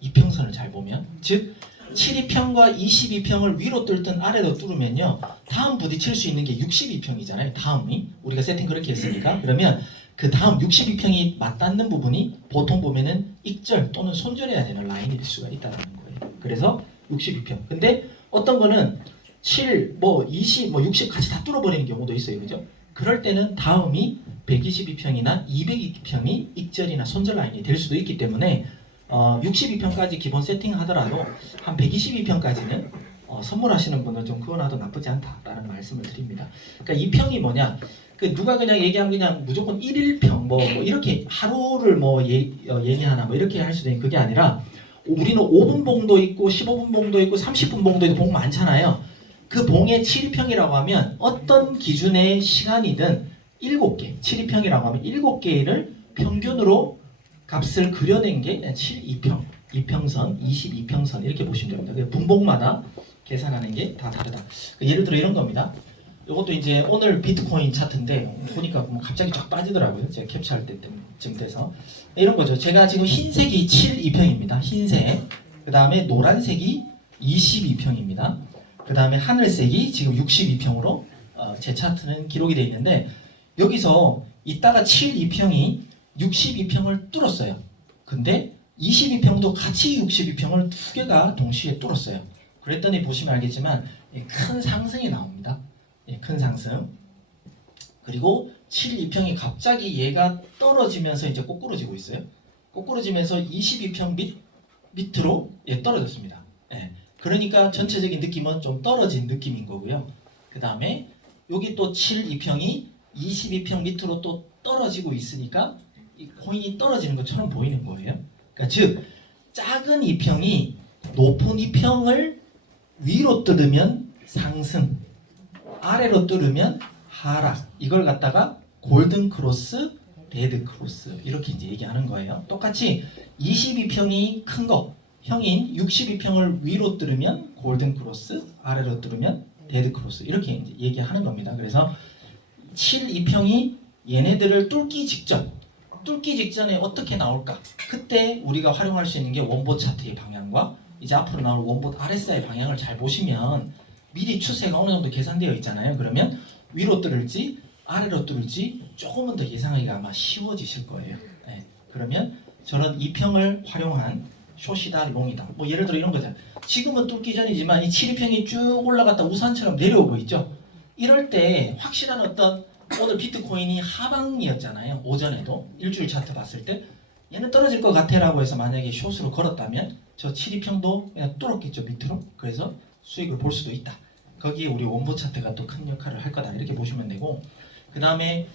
이평선을 잘 보면 즉 72평과 22평을 위로 뚫든 아래로 뚫으면요, 다음 부딪힐 수 있는 게 62평이잖아요. 다음이 우리가 세팅 그렇게 했으니까. 그러면 그 다음 62평이 맞닿는 부분이 보통 보면은 익절 또는 손절해야 되는 라인일 수가 있다는 거예요. 그래서 62평. 근데 어떤 거는 7, 20, 60 같이 다 뚫어버리는 경우도 있어요. 그죠? 그럴 때는 다음이 122평이나 202평이 익절이나 손절 라인이 될 수도 있기 때문에 62평까지 기본 세팅하더라도 한 122평까지는 선물하시는 분은 좀 그거나도 나쁘지 않다라는 말씀을 드립니다. 그러니까 이 평이 뭐냐? 그 누가 그냥 얘기하면 그냥 무조건 1일평 뭐 이렇게 하루를 얘기하나 뭐 이렇게 할 수도 있는 그게 아니라 우리는 5분 봉도 있고 15분 봉도 있고 30분 봉도 있고 봉 많잖아요. 그 봉의 72평이라고 하면 어떤 기준의 시간이든 7개, 72평이라고 하면 7개를 평균으로 값을 그려낸 게 72평, 2평선, 22평선 이렇게 보시면 됩니다. 그래서 분봉마다 계산하는 게 다 다르다. 예를 들어 이런 겁니다. 이것도 이제 오늘 비트코인 차트인데 보니까 뭐 갑자기 쫙 빠지더라고요. 제가 캡처할 때쯤 돼서 이런 거죠. 제가 지금 흰색이 72평입니다. 흰색. 그 다음에 노란색이 22평입니다. 그 다음에 하늘색이 지금 62평으로 제 차트는 기록이 되어 있는데 여기서 이따가 72평이 62평을 뚫었어요. 근데 22평도 같이 62평을 두 개가 동시에 뚫었어요. 그랬더니 보시면 알겠지만 큰 상승이 나옵니다. 큰 상승. 그리고 72평이 갑자기 얘가 떨어지면서 이제 꼬꾸러지고 있어요. 꼬꾸러지면서 22평 밑으로 떨어졌습니다. 그러니까 전체적인 느낌은 좀 떨어진 느낌인 거고요. 그 다음에 여기 또 72평이 22평 밑으로 또 떨어지고 있으니까 이 코인이 떨어지는 것처럼 보이는 거예요. 그러니까 즉 작은 2평이 높은 2평을 위로 뚫으면 상승, 아래로 뚫으면 하락. 이걸 갖다가 골든 크로스, 레드 크로스 이렇게 이제 얘기하는 거예요. 똑같이 22평이 큰 거, 형인 62평을 위로 뚫으면 골든 크로스, 아래로 뚫으면 레드 크로스 이렇게 이제 얘기하는 겁니다. 그래서 72평이 얘네들을 뚫기 직전에 어떻게 나올까? 그때 우리가 활용할 수 있는 게 원보 차트의 방향과 이제 앞으로 나올 원보 RSI 방향을 잘 보시면 미리 추세가 어느 정도 계산되어 있잖아요. 그러면 위로 뚫을지 아래로 뚫을지 조금은 더 예상하기가 아마 쉬워지실 거예요. 그러면 저런 2평을 활용한 숏이다 롱이다. 뭐 예를 들어 이런 거죠. 지금은 뚫기 전이지만 이 72평이 쭉 올라갔다 우산처럼 내려오고 있죠. 이럴 때 확실한 어떤 오늘 비트코인이 하방이었잖아요. 오전에도 일주일 차트 봤을 때 얘는 떨어질 것 같아라고 해서 만약에 숏으로 걸었다면 저 72평도 그냥 뚫었겠죠 밑으로. 그래서 수익을 볼 수도 있다. 거기에 우리 원보 차트가 또 큰 역할을 할 거다 이렇게 보시면 되고 그 다음에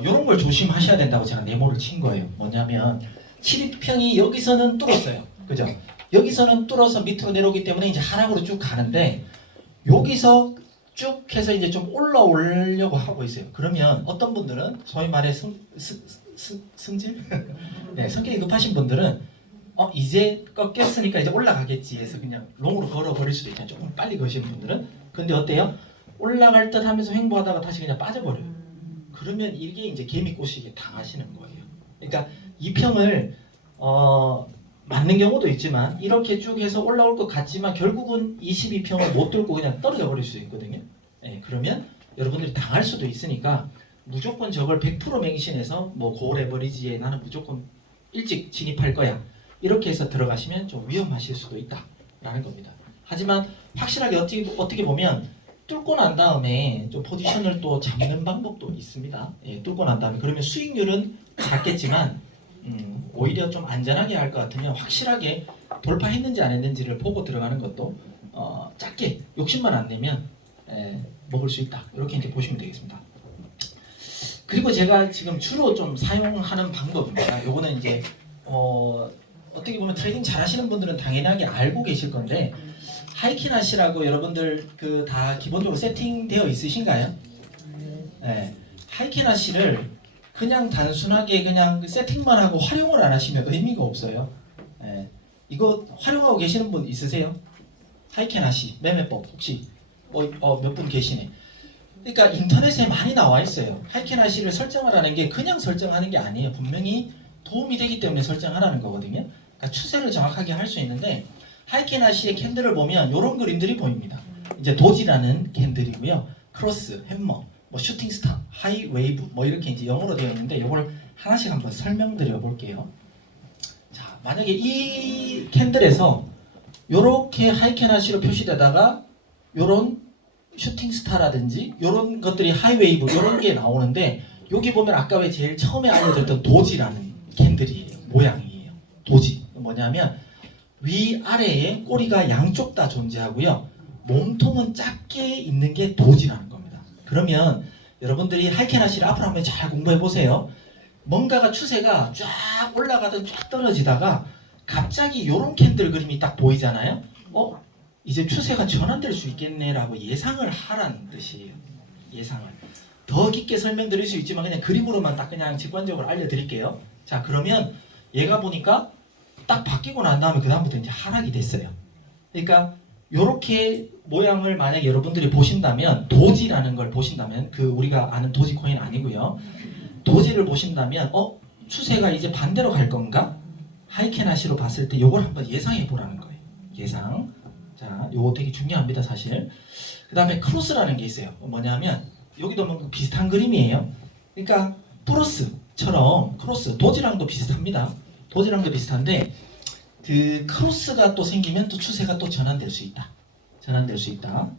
이런 걸 조심하셔야 된다고 제가 네모를 친 거예요. 뭐냐면 72평이 여기서는 뚫었어요. 그죠? 여기서는 뚫어서 밑으로 내려오기 때문에 이제 하락으로 쭉 가는데 여기서 쭉 해서 이제 좀 올라오려고 하고 있어요. 그러면 어떤 분들은 소위 말해 승질? 네, 성격이 급하신 분들은 이제 꺾였으니까 이제 올라가겠지 해서 그냥 롱으로 걸어버릴 수도 있잖아요. 조금 빨리 거시는 분들은. 근데 어때요? 올라갈 듯 하면서 횡보하다가 다시 그냥 빠져버려요. 그러면 이게 이제 개미꼬시게 당하시는 거예요. 그러니까 이 평을 맞는 경우도 있지만 이렇게 쭉 해서 올라올 것 같지만 결국은 22평을 못 뚫고 그냥 떨어져 버릴 수 있거든요. 그러면 여러분들이 당할 수도 있으니까 무조건 저걸 100% 맹신해서 뭐 고레버리지에 나는 무조건 일찍 진입할 거야 이렇게 해서 들어가시면 좀 위험하실 수도 있다라는 겁니다. 하지만 확실하게 어떻게 보면 뚫고 난 다음에 좀 포지션을 또 잡는 방법도 있습니다. 뚫고 난 다음에 그러면 수익률은 작겠지만 오히려 좀 안전하게 할 것 같으면 확실하게 돌파했는지 안 했는지를 보고 들어가는 것도 작게 욕심만 안 내면 먹을 수 있다. 이렇게 이제 보시면 되겠습니다. 그리고 제가 지금 주로 좀 사용하는 방법입니다. 요거는 이제 어떻게 보면 트레이딩 잘하시는 분들은 당연하게 알고 계실 건데 하이키나시라고 여러분들 그 다 기본적으로 세팅되어 있으신가요? 네. 하이키나시를 그냥 단순하게 그냥 세팅만 하고 활용을 안 하시면 의미가 없어요. 이거 활용하고 계시는 분 있으세요? 하이키나시 매매법 혹시 몇 분 계시네. 그러니까 인터넷에 많이 나와 있어요. 하이키나시를 설정을 하는 게 그냥 설정하는 게 아니에요. 분명히 도움이 되기 때문에 설정하라는 거거든요. 그러니까 추세를 정확하게 할 수 있는데 하이켄아시의 캔들을 보면 이런 그림들이 보입니다. 이제 도지라는 캔들이고요. 크로스, 햄머, 뭐 슈팅스타, 하이 웨이브 뭐 이렇게 이제 영어로 되어 있는데 이걸 하나씩 한번 설명드려 볼게요. 자, 만약에 이 캔들에서 요렇게 하이켄아시로 표시되다가 요런 슈팅스타라든지 요런 것들이 하이웨이브 요런 게 나오는데 여기 보면 아까 왜 제일 처음에 알려드렸던 도지라는 캔들이에요. 모양이에요. 도지. 뭐냐면 위아래에 꼬리가 양쪽 다 존재하고요. 몸통은 작게 있는 게 도지라는 겁니다. 그러면 여러분들이 하이켄아시를 앞으로 한번 잘 공부해 보세요. 뭔가가 추세가 쫙 올라가든 쫙 떨어지다가 갑자기 이런 캔들 그림이 딱 보이잖아요. 이제 추세가 전환될 수 있겠네라고 예상을 하라는 뜻이에요. 예상을. 더 깊게 설명드릴 수 있지만 그냥 그림으로만 딱 그냥 직관적으로 알려드릴게요. 자, 그러면 얘가 보니까 딱 바뀌고 난 다음에 그 다음부터 이제 하락이 됐어요. 그러니까 요렇게 모양을 만약에 여러분들이 보신다면 도지라는 걸 보신다면 그 우리가 아는 도지코인 아니고요. 도지를 보신다면 추세가 이제 반대로 갈 건가? 하이켄아시로 봤을 때 요걸 한번 예상해 보라는 거예요. 예상. 자, 요거 되게 중요합니다, 사실. 그 다음에 크로스라는 게 있어요. 뭐냐면 여기도 뭐 비슷한 그림이에요. 그러니까 플러스처럼 크로스, 도지랑도 비슷합니다. 도지랑도 비슷한데 그 크로스가 또 생기면 또 추세가 또 전환될 수 있다. 전환될 수 있다.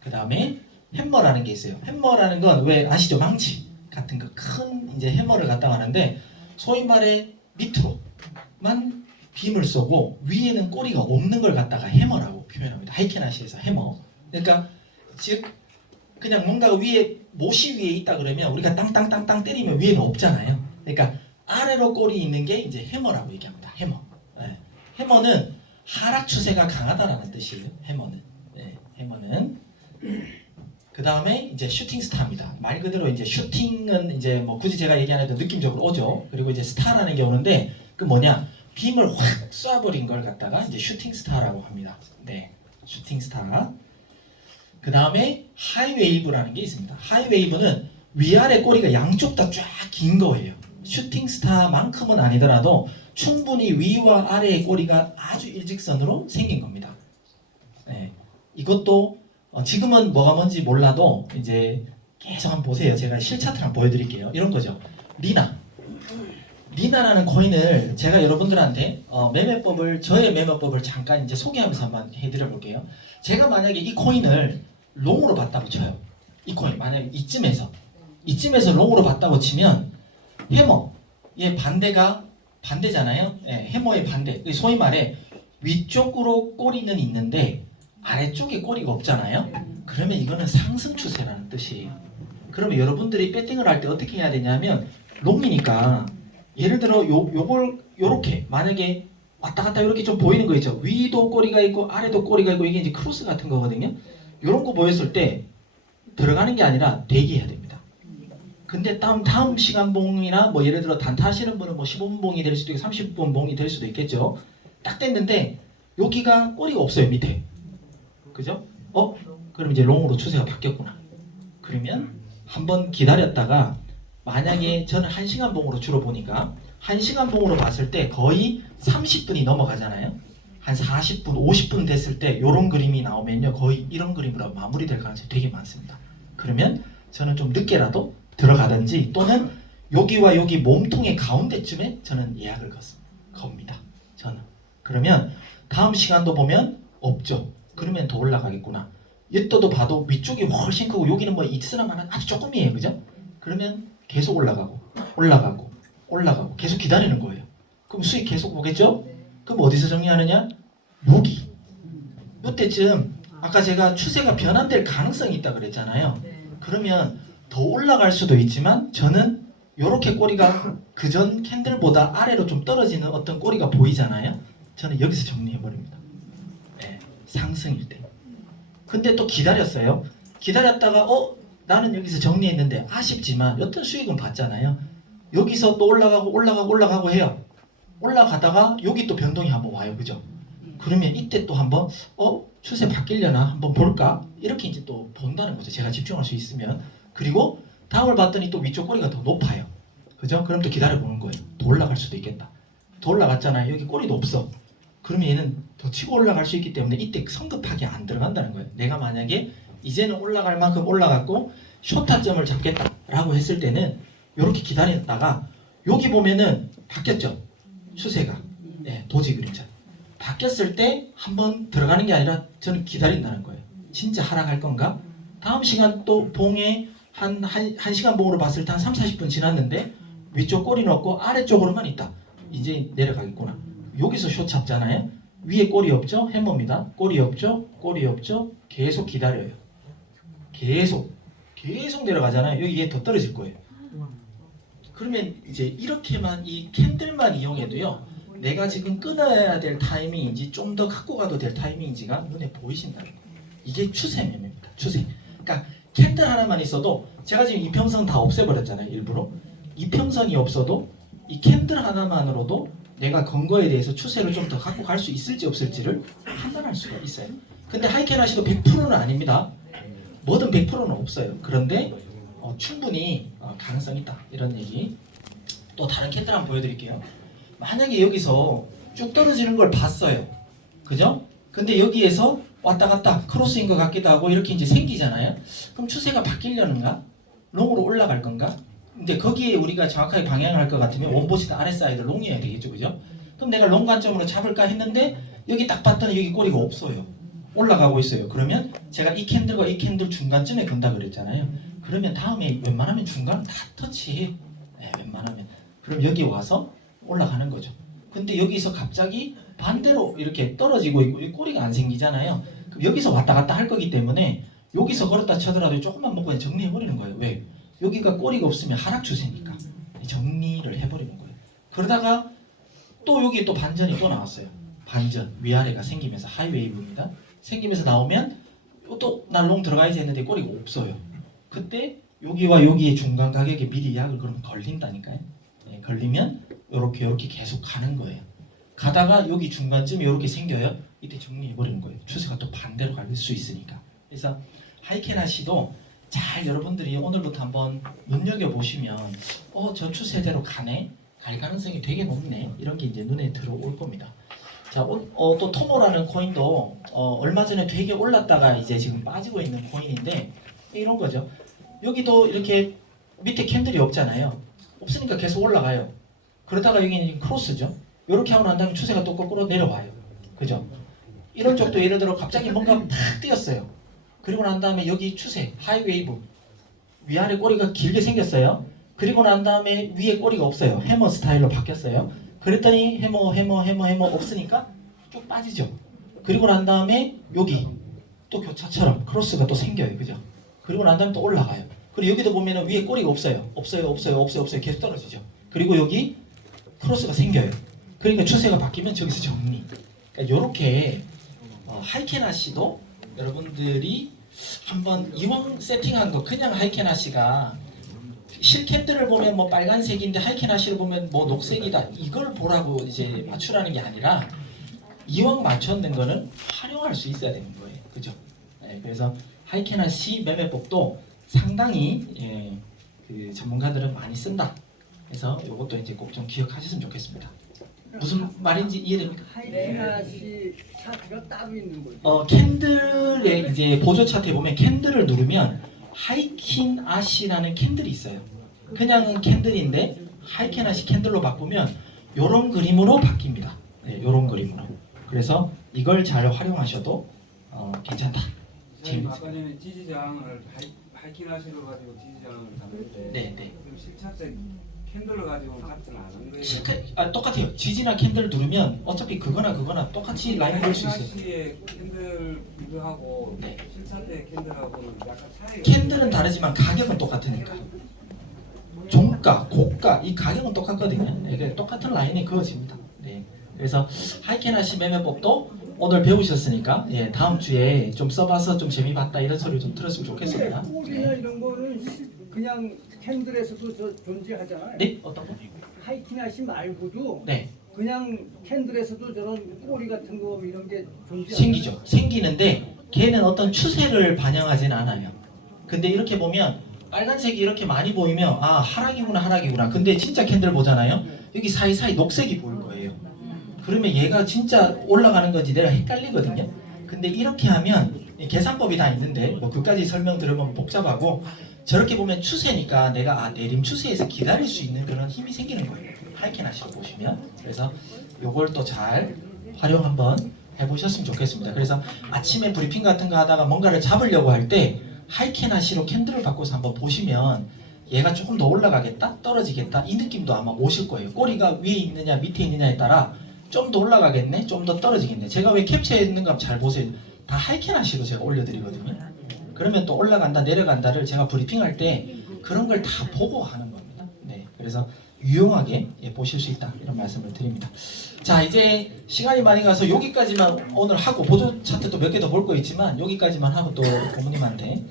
그 다음에 햄머라는 게 있어요. 햄머라는 건 왜 아시죠? 망치 같은 거 큰 이제 해머를 갖다가 하는데 소위 말해 밑으로만 빔을 쏘고 위에는 꼬리가 없는 걸 갖다가 해머라고 표현합니다. 하이켄아시에서 해머. 그러니까 즉 그냥 뭔가 위에 못이 위에 있다 그러면 우리가 땅땅땅땅 때리면 위에는 없잖아요. 그러니까 아래로 꼬리 있는 게 이제 해머라고 얘기합니다. 해머. 네. 해머는 하락 추세가 강하다라는 뜻이에요. 해머는. 네. 해머는. 그 다음에 이제 슈팅 스타입니다. 말 그대로 이제 슈팅은 이제 뭐 굳이 제가 얘기 안 해도 느낌적으로 오죠. 그리고 이제 스타라는 게 오는데 그 뭐냐 빔을 확 쏴버린 걸 갖다가 이제 슈팅 스타라고 합니다. 네, 슈팅 스타. 그 다음에 하이웨이브라는 게 있습니다. 하이웨이브는 위아래 꼬리가 양쪽 다 쫙 긴 거예요. 슈팅 스타만큼은 아니더라도 충분히 위와 아래의 꼬리가 아주 일직선으로 생긴 겁니다. 네, 이것도 지금은 뭐가 뭔지 몰라도 이제 계속 한번 보세요. 제가 실차트 한번 보여드릴게요. 이런 거죠. 리나라는 코인을 제가 여러분들한테 매매법을 저의 매매법을 잠깐 이제 소개하면서 한번 해드려 볼게요. 제가 만약에 이 코인을 롱으로 봤다고 쳐요. 이 코인 만약에 이쯤에서 롱으로 봤다고 치면 해머의 반대가 반대잖아요. 예, 해머의 반대. 소위 말해 위쪽으로 꼬리는 있는데 아래쪽에 꼬리가 없잖아요. 그러면 이거는 상승 추세라는 뜻이에요. 그러면 여러분들이 배팅을 할 때 어떻게 해야 되냐면 롱이니까 예를 들어 요걸 요렇게 만약에 왔다 갔다 이렇게 좀 보이는 거 있죠. 위도 꼬리가 있고 아래도 꼬리가 있고 이게 이제 크로스 같은 거거든요. 요런 거 보였을 때 들어가는 게 아니라 대기해야 됩니다. 근데 다음 시간 봉이나 뭐 예를 들어 단타 하시는 분은 뭐 15분 봉이 될 수도 있고 30분 봉이 될 수도 있겠죠. 딱 됐는데 여기가 꼬리가 없어요. 밑에. 그죠? 그럼 이제 롱으로 추세가 바뀌었구나. 그러면 한번 기다렸다가 만약에 저는 1시간 봉으로 주로 보니까 1시간 봉으로 봤을 때 거의 30분이 넘어가잖아요. 한 40분, 50분 됐을 때 이런 그림이 나오면요. 거의 이런 그림으로 마무리될 가능성이 되게 많습니다. 그러면 저는 좀 늦게라도 들어가든지 또는 여기와 여기 몸통의 가운데쯤에 저는 예약을 겁니다. 저는. 그러면 다음 시간도 보면 없죠. 그러면 더 올라가겠구나. 이때도 봐도 위쪽이 훨씬 크고 여기는 뭐 이스라만한 아주 조금이에요. 그죠? 그러면 계속 올라가고 계속 기다리는 거예요. 그럼 수익 계속 오겠죠? 그럼 어디서 정리하느냐? 여기. 이때쯤 아까 제가 추세가 변환될 가능성이 있다 그랬잖아요. 그러면 더 올라갈 수도 있지만 저는 이렇게 꼬리가 그전 캔들보다 아래로 좀 떨어지는 어떤 꼬리가 보이잖아요. 저는 여기서 정리해버립니다. 네, 상승일 때. 근데 또 기다렸어요. 기다렸다가 나는 여기서 정리했는데 아쉽지만 여튼 수익은 봤잖아요. 여기서 또 올라가고 해요. 올라가다가 여기 또 변동이 한번 와요. 그죠? 그러면 이때 또 한번 추세 바뀌려나 한번 볼까? 이렇게 이제 또 본다는 거죠. 제가 집중할 수 있으면. 그리고 다음을 봤더니 또 위쪽 꼬리가 더 높아요. 그죠? 그럼 또 기다려보는 거예요. 더 올라갈 수도 있겠다. 더 올라갔잖아요. 여기 꼬리도 없어. 그러면 얘는 더 치고 올라갈 수 있기 때문에 이때 성급하게 안 들어간다는 거예요. 내가 만약에 이제는 올라갈 만큼 올라갔고 쇼타점을 잡겠다라고 했을 때는 이렇게 기다렸다가 여기 보면은 바뀌었죠. 추세가. 네, 도지 그림자. 바뀌었을 때 한번 들어가는 게 아니라 저는 기다린다는 거예요. 진짜 하락할 건가? 다음 시간 또 봉에 한 시간 봉으로 봤을 때 한 3, 40분 지났는데 위쪽 꼬리 넣고 아래쪽으로만 있다. 이제 내려가겠구나. 여기서 숏 잡잖아요. 위에 꼬리 없죠? 해머입니다. 꼬리 없죠? 꼬리 없죠? 계속 기다려요. 계속 내려가잖아요. 여기 얘 더 떨어질 거예요. 그러면 이제 이렇게만 이 캔들만 이용해도요. 내가 지금 끊어야 될 타이밍인지 좀 더 갖고 가도 될 타이밍인지가 눈에 보이신다는 거예요. 이게 추세 매매입니다. 추세. 그러니까 캔들 하나만 있어도 제가 지금 이평선 다 없애버렸잖아요. 일부러. 이평선이 없어도 이 캔들 하나만으로도 내가 건 거에 대해서 추세를 좀 더 갖고 갈 수 있을지 없을지를 판단할 수가 있어요. 근데 하이캔 하시도 100%는 아닙니다. 뭐든 100%는 없어요. 그런데 충분히 가능성이 있다. 이런 얘기. 또 다른 캔들 한번 보여드릴게요. 만약에 여기서 쭉 떨어지는 걸 봤어요. 그죠? 근데 여기에서 왔다 갔다 크로스인 것 같기도 하고 이렇게 이제 생기잖아요. 그럼 추세가 바뀌려는가? 롱으로 올라갈 건가? 근데 거기에 우리가 정확하게 방향을 할 것 같으면 원보시드 아랫사이드 롱이어야 되겠죠. 그죠? 그럼 내가 롱 관점으로 잡을까 했는데 여기 딱 봤더니 여기 꼬리가 없어요. 올라가고 있어요. 그러면 제가 이 캔들과 이 캔들 중간쯤에 건다 그랬잖아요. 그러면 다음에 웬만하면 중간 다 터치해요. 네, 웬만하면. 그럼 여기 와서 올라가는 거죠. 근데 여기서 갑자기 반대로 이렇게 떨어지고 있고 이 꼬리가 안 생기잖아요. 그럼 여기서 왔다 갔다 할 거기 때문에 여기서 걸었다 쳐더라도 조금만 먹고 그냥 정리해버리는 거예요. 왜? 여기가 꼬리가 없으면 하락 추세니까 정리를 해버리는 거예요. 그러다가 또 여기 또 반전이 또 나왔어요. 반전 위아래가 생기면서 하이웨이브입니다. 생기면서 나오면 또 날롱 들어가야지 했는데 꼬리가 없어요. 그때 여기와 여기의 중간 가격에 미리 예약을 그러면 걸린다니까요. 네, 걸리면 이렇게 계속 가는 거예요. 가다가 여기 중간쯤에 이렇게 생겨요. 이때 정리해버리는 거예요. 추세가 또 반대로 갈 수 있으니까. 그래서 하이캔 하시도 잘 여러분들이 오늘부터 한번 눈여겨보시면 저 추세대로 가네? 갈 가능성이 되게 높네. 이런 게 이제 눈에 들어올 겁니다. 자, 또 토모라는 코인도 얼마 전에 되게 올랐다가 이제 지금 빠지고 있는 코인인데 이런 거죠. 여기도 이렇게 밑에 캔들이 없잖아요. 없으니까 계속 올라가요. 그러다가 여기는 크로스죠. 이렇게 하고 난 다음에 추세가 또 거꾸로 내려와요. 그죠? 이런 쪽도 예를 들어 갑자기 뭔가 탁 뛰었어요. 그리고 난 다음에 여기 추세, 하이웨이브 위아래 꼬리가 길게 생겼어요. 그리고 난 다음에 위에 꼬리가 없어요. 해머 스타일로 바뀌었어요. 그랬더니 해머 없으니까 쭉 빠지죠. 그리고 난 다음에 여기 또 교차처럼 크로스가 또 생겨요. 그죠? 그리고 난 다음에 또 올라가요. 그리고 여기도 보면은 위에 꼬리가 없어요. 계속 떨어지죠. 그리고 여기 크로스가 생겨요. 그러니까 추세가 바뀌면 저기서 정리. 그러니까 이렇게 하이캐나 씨도 여러분들이 한번 이왕 세팅한 거 그냥 하이캐나 씨가 실캔들을 보면 뭐 빨간색인데 하이캐나 씨를 보면 뭐 녹색이다 이걸 보라고 이제 맞추라는 게 아니라 이왕 맞췄는 거는 활용할 수 있어야 되는 거예요. 그죠? 네, 그래서 하이캐나 씨 매매법도 상당히 그 전문가들은 많이 쓴다. 그래서 이것도 이제 꼭 좀 기억하셨으면 좋겠습니다. 무슨 말인지 이해됩니까? 하이캐나시 차트가 따로 있는 거죠. 캔들의 이제 보조 차트에 보면 캔들을 누르면 하이킨 아시라는 캔들이 있어요. 그냥 캔들인데 하이킨 아시 캔들로 바꾸면 이런 그림으로 바뀝니다. 네, 이런 그림으로. 그래서 이걸 잘 활용하셔도 괜찮다. 선생님 아까 전에 지지장을 하이킹하시러 가지고 지지장을 잡는데 네. 그럼 실차트 캔들을 가지고 같은 안 하는 거예요? 똑같아요. 지지나 캔들 누르면 어차피 그거나 똑같이 라인 볼 수 있어요. 하이킹하시의 캔들 이거하고 네. 실차트의 캔들하고는 약간 차이가 캔들은 다르지만 가격은 똑같으니까. 종가, 고가 이 가격은 똑같거든요. 이게 똑같은 라인에 그어집니다. 네. 그래서 하이캐나시 매매법도 오늘 배우셨으니까 다음 주에 좀 써봐서 좀 재미봤다 이런 소리 좀 들었으면 좋겠습니다. 꼬리나 이런 거는 그냥 캔들에서도 존재하잖아요. 네? 어떤 거? 하이캐나시 말고도 네. 그냥 캔들에서도 저런 꼬리 같은 거 이런 게 존재하잖아요. 생기죠. 생기는데 걔는 어떤 추세를 반영하지는 않아요. 근데 이렇게 보면 빨간색이 이렇게 많이 보이면 하락이구나. 근데 진짜 캔들 보잖아요. 여기 사이사이 녹색이 보일 거예요. 그러면 얘가 진짜 올라가는 건지 내가 헷갈리거든요. 근데 이렇게 하면 계산법이 다 있는데 뭐 그까지 설명 들으면 복잡하고 저렇게 보면 추세니까 내가 내림 추세에서 기다릴 수 있는 그런 힘이 생기는 거예요. 하이켄하시로 보시면. 그래서 요걸 또 잘 활용 한번 해보셨으면 좋겠습니다. 그래서 아침에 브리핑 같은 거 하다가 뭔가를 잡으려고 할 때 하이켄하시로 캔들을 바꿔서 한번 보시면 얘가 조금 더 올라가겠다? 떨어지겠다? 이 느낌도 아마 오실 거예요. 꼬리가 위에 있느냐 밑에 있느냐에 따라 좀 더 올라가겠네? 좀 더 떨어지겠네? 제가 왜 캡처했는가 잘 보세요. 다 하이켄하시로 제가 올려드리거든요. 그러면 또 올라간다 내려간다를 제가 브리핑할 때 그런 걸 다 보고 하는 겁니다. 네, 그래서 유용하게 보실 수 있다 이런 말씀을 드립니다. 자, 이제 시간이 많이 가서 여기까지만 오늘 하고 보조 차트도 몇 개 더 볼 거 있지만 여기까지만 하고 또 부모님한테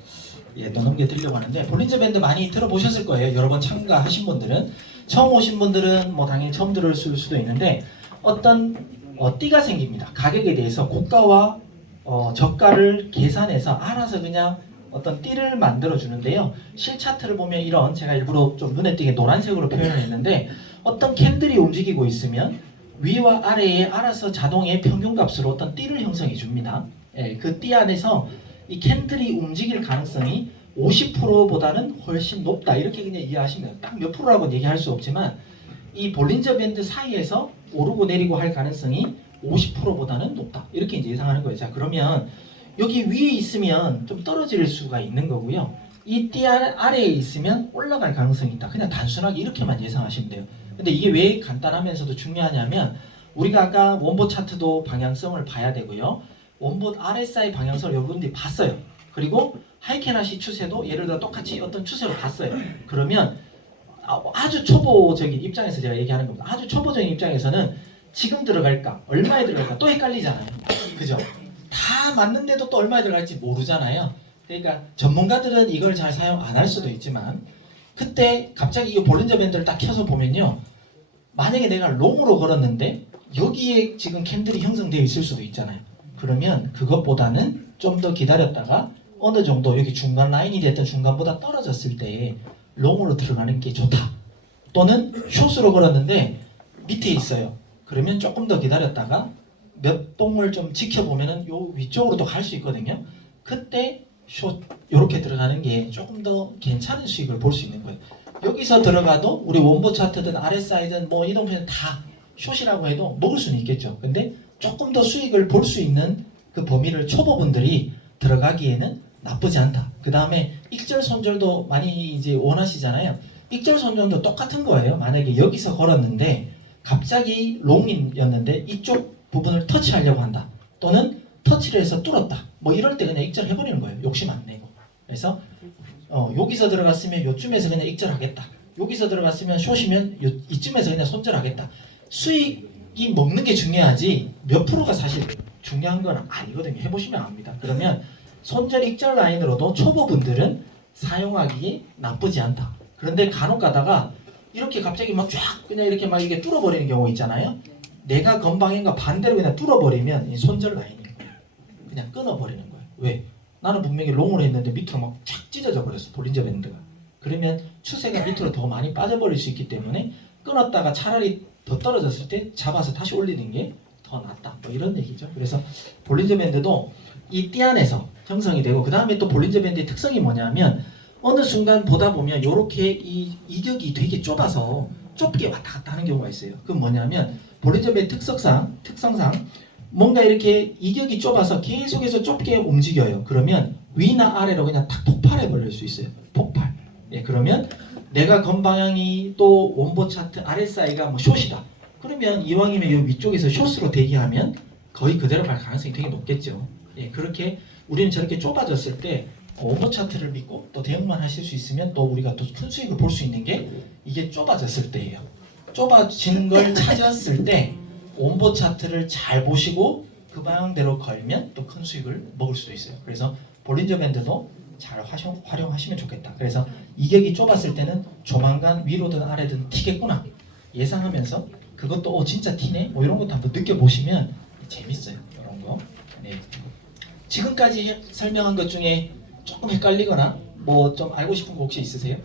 또 넘겨드리려고 하는데 볼린저 밴드 많이 들어보셨을 거예요. 여러 번 참가하신 분들은. 처음 오신 분들은 뭐 당연히 처음 들었을 수도 있는데 어떤 띠가 생깁니다. 가격에 대해서 고가와 저가를 계산해서 알아서 그냥 어떤 띠를 만들어 주는데요. 실차트를 보면 이런 제가 일부러 좀 눈에 띄게 노란색으로 표현을 했는데 어떤 캔들이 움직이고 있으면 위와 아래에 알아서 자동의 평균값으로 어떤 띠를 형성해 줍니다. 예, 그 띠 안에서 이 캔들이 움직일 가능성이 50%보다는 훨씬 높다 이렇게 그냥 이해하시면 돼요. 딱 몇 프로라고는 얘기할 수 없지만 이 볼린저 밴드 사이에서 오르고 내리고 할 가능성이 50%보다는 높다 이렇게 이제 예상하는 거예요. 자, 그러면 여기 위에 있으면 좀 떨어질 수가 있는 거고요. 이 띠 아래에 있으면 올라갈 가능성이 있다. 그냥 단순하게 이렇게만 예상하시면 돼요. 근데 이게 왜 간단하면서도 중요하냐면 우리가 아까 원보 차트도 방향성을 봐야 되고요. 원보 RSI 방향성을 여러분들이 봤어요. 그리고 하이켄하시 추세도 예를 들어 똑같이 어떤 추세로 봤어요. 그러면 아주 초보적인 입장에서 제가 얘기하는 겁니다. 아주 초보적인 입장에서는 지금 들어갈까 얼마에 들어갈까 또 헷갈리잖아요. 그죠? 다 맞는데도 또 얼마에 들어갈지 모르잖아요. 그러니까 전문가들은 이걸 잘 사용 안 할 수도 있지만 그때 갑자기 이 볼린저 밴드를 딱 켜서 보면요. 만약에 내가 롱으로 걸었는데 여기에 지금 캔들이 형성되어 있을 수도 있잖아요. 그러면 그것보다는 좀 더 기다렸다가 어느 정도 여기 중간 라인이 됐던 중간보다 떨어졌을 때 롱으로 들어가는 게 좋다. 또는 숏으로 걸었는데 밑에 있어요. 그러면 조금 더 기다렸다가 몇 봉을 좀 지켜보면은 요 위쪽으로도 갈 수 있거든요. 그때 숏 이렇게 들어가는 게 조금 더 괜찮은 수익을 볼 수 있는 거예요. 여기서 들어가도 우리 원보 차트든 RSI든 뭐 이동표는 다 숏이라고 해도 먹을 수는 있겠죠. 근데 조금 더 수익을 볼 수 있는 그 범위를 초보분들이 들어가기에는 나쁘지 않다. 그 다음에 익절 손절도 많이 이제 원하시잖아요. 익절 손절도 똑같은 거예요. 만약에 여기서 걸었는데 갑자기 롱이었는데 이쪽 부분을 터치하려고 한다. 또는 터치를 해서 뚫었다. 뭐 이럴 때 그냥 익절 해버리는 거예요. 욕심 안 내고. 그래서 여기서 들어갔으면 요쯤에서 그냥 익절하겠다. 여기서 들어갔으면 숏이면 이쯤에서 그냥 손절하겠다. 수익이 먹는 게 중요하지 몇 프로가 사실 중요한 건 아니거든요. 해보시면 압니다. 그러면 손절 익절 라인으로도 초보분들은 사용하기에 나쁘지 않다. 그런데 간혹 가다가 이렇게 갑자기 막 쫙 그냥 이렇게 막 이게 뚫어버리는 경우 있잖아요. 내가 건방인가 반대로 그냥 뚫어버리면 이 손절 라인인 거예요. 그냥 끊어버리는 거예요. 왜? 나는 분명히 롱으로 했는데 밑으로 막 쫙 찢어져 버렸어. 볼린저 밴드가. 그러면 추세가 밑으로 더 많이 빠져버릴 수 있기 때문에 끊었다가 차라리 더 떨어졌을 때 잡아서 다시 올리는 게 더 낫다. 뭐 이런 얘기죠. 그래서 볼린저 밴드도 이 띠 안에서 형성이 되고 그 다음에 또 볼린저 밴드의 특성이 뭐냐면 어느 순간 보다 보면 이렇게 이 이격이 되게 좁아서 좁게 왔다 갔다 하는 경우가 있어요. 그건 뭐냐면 볼린저 밴드 특성상 뭔가 이렇게 이격이 좁아서 계속해서 좁게 움직여요. 그러면 위나 아래로 그냥 탁 폭발해 버릴 수 있어요. 폭발. 예, 그러면 내가 건 방향이 또 원보 차트 RSI가 뭐 숏이다. 그러면 이왕이면 이 위쪽에서 숏으로 대기하면 거의 그대로 갈 가능성이 되게 높겠죠. 예, 그렇게 우리는 저렇게 좁아졌을 때 원보 차트를 믿고 또 대응만 하실 수 있으면 또 우리가 또 큰 수익을 볼 수 있는 게 이게 좁아졌을 때예요. 좁아진 걸 찾았을 때 원보 차트를 잘 보시고 그 방향대로 걸면 또 큰 수익을 먹을 수도 있어요. 그래서 볼린저 밴드도 잘 활용하시면 좋겠다. 그래서 이격이 좁았을 때는 조만간 위로든 아래든 튀겠구나 예상하면서 그것도 진짜 튀네 뭐 이런 것도 한번 느껴보시면 재밌어요. 이런 거. 네. 지금까지 설명한 것 중에 조금 헷갈리거나 뭐 좀 알고 싶은 거 혹시 있으세요?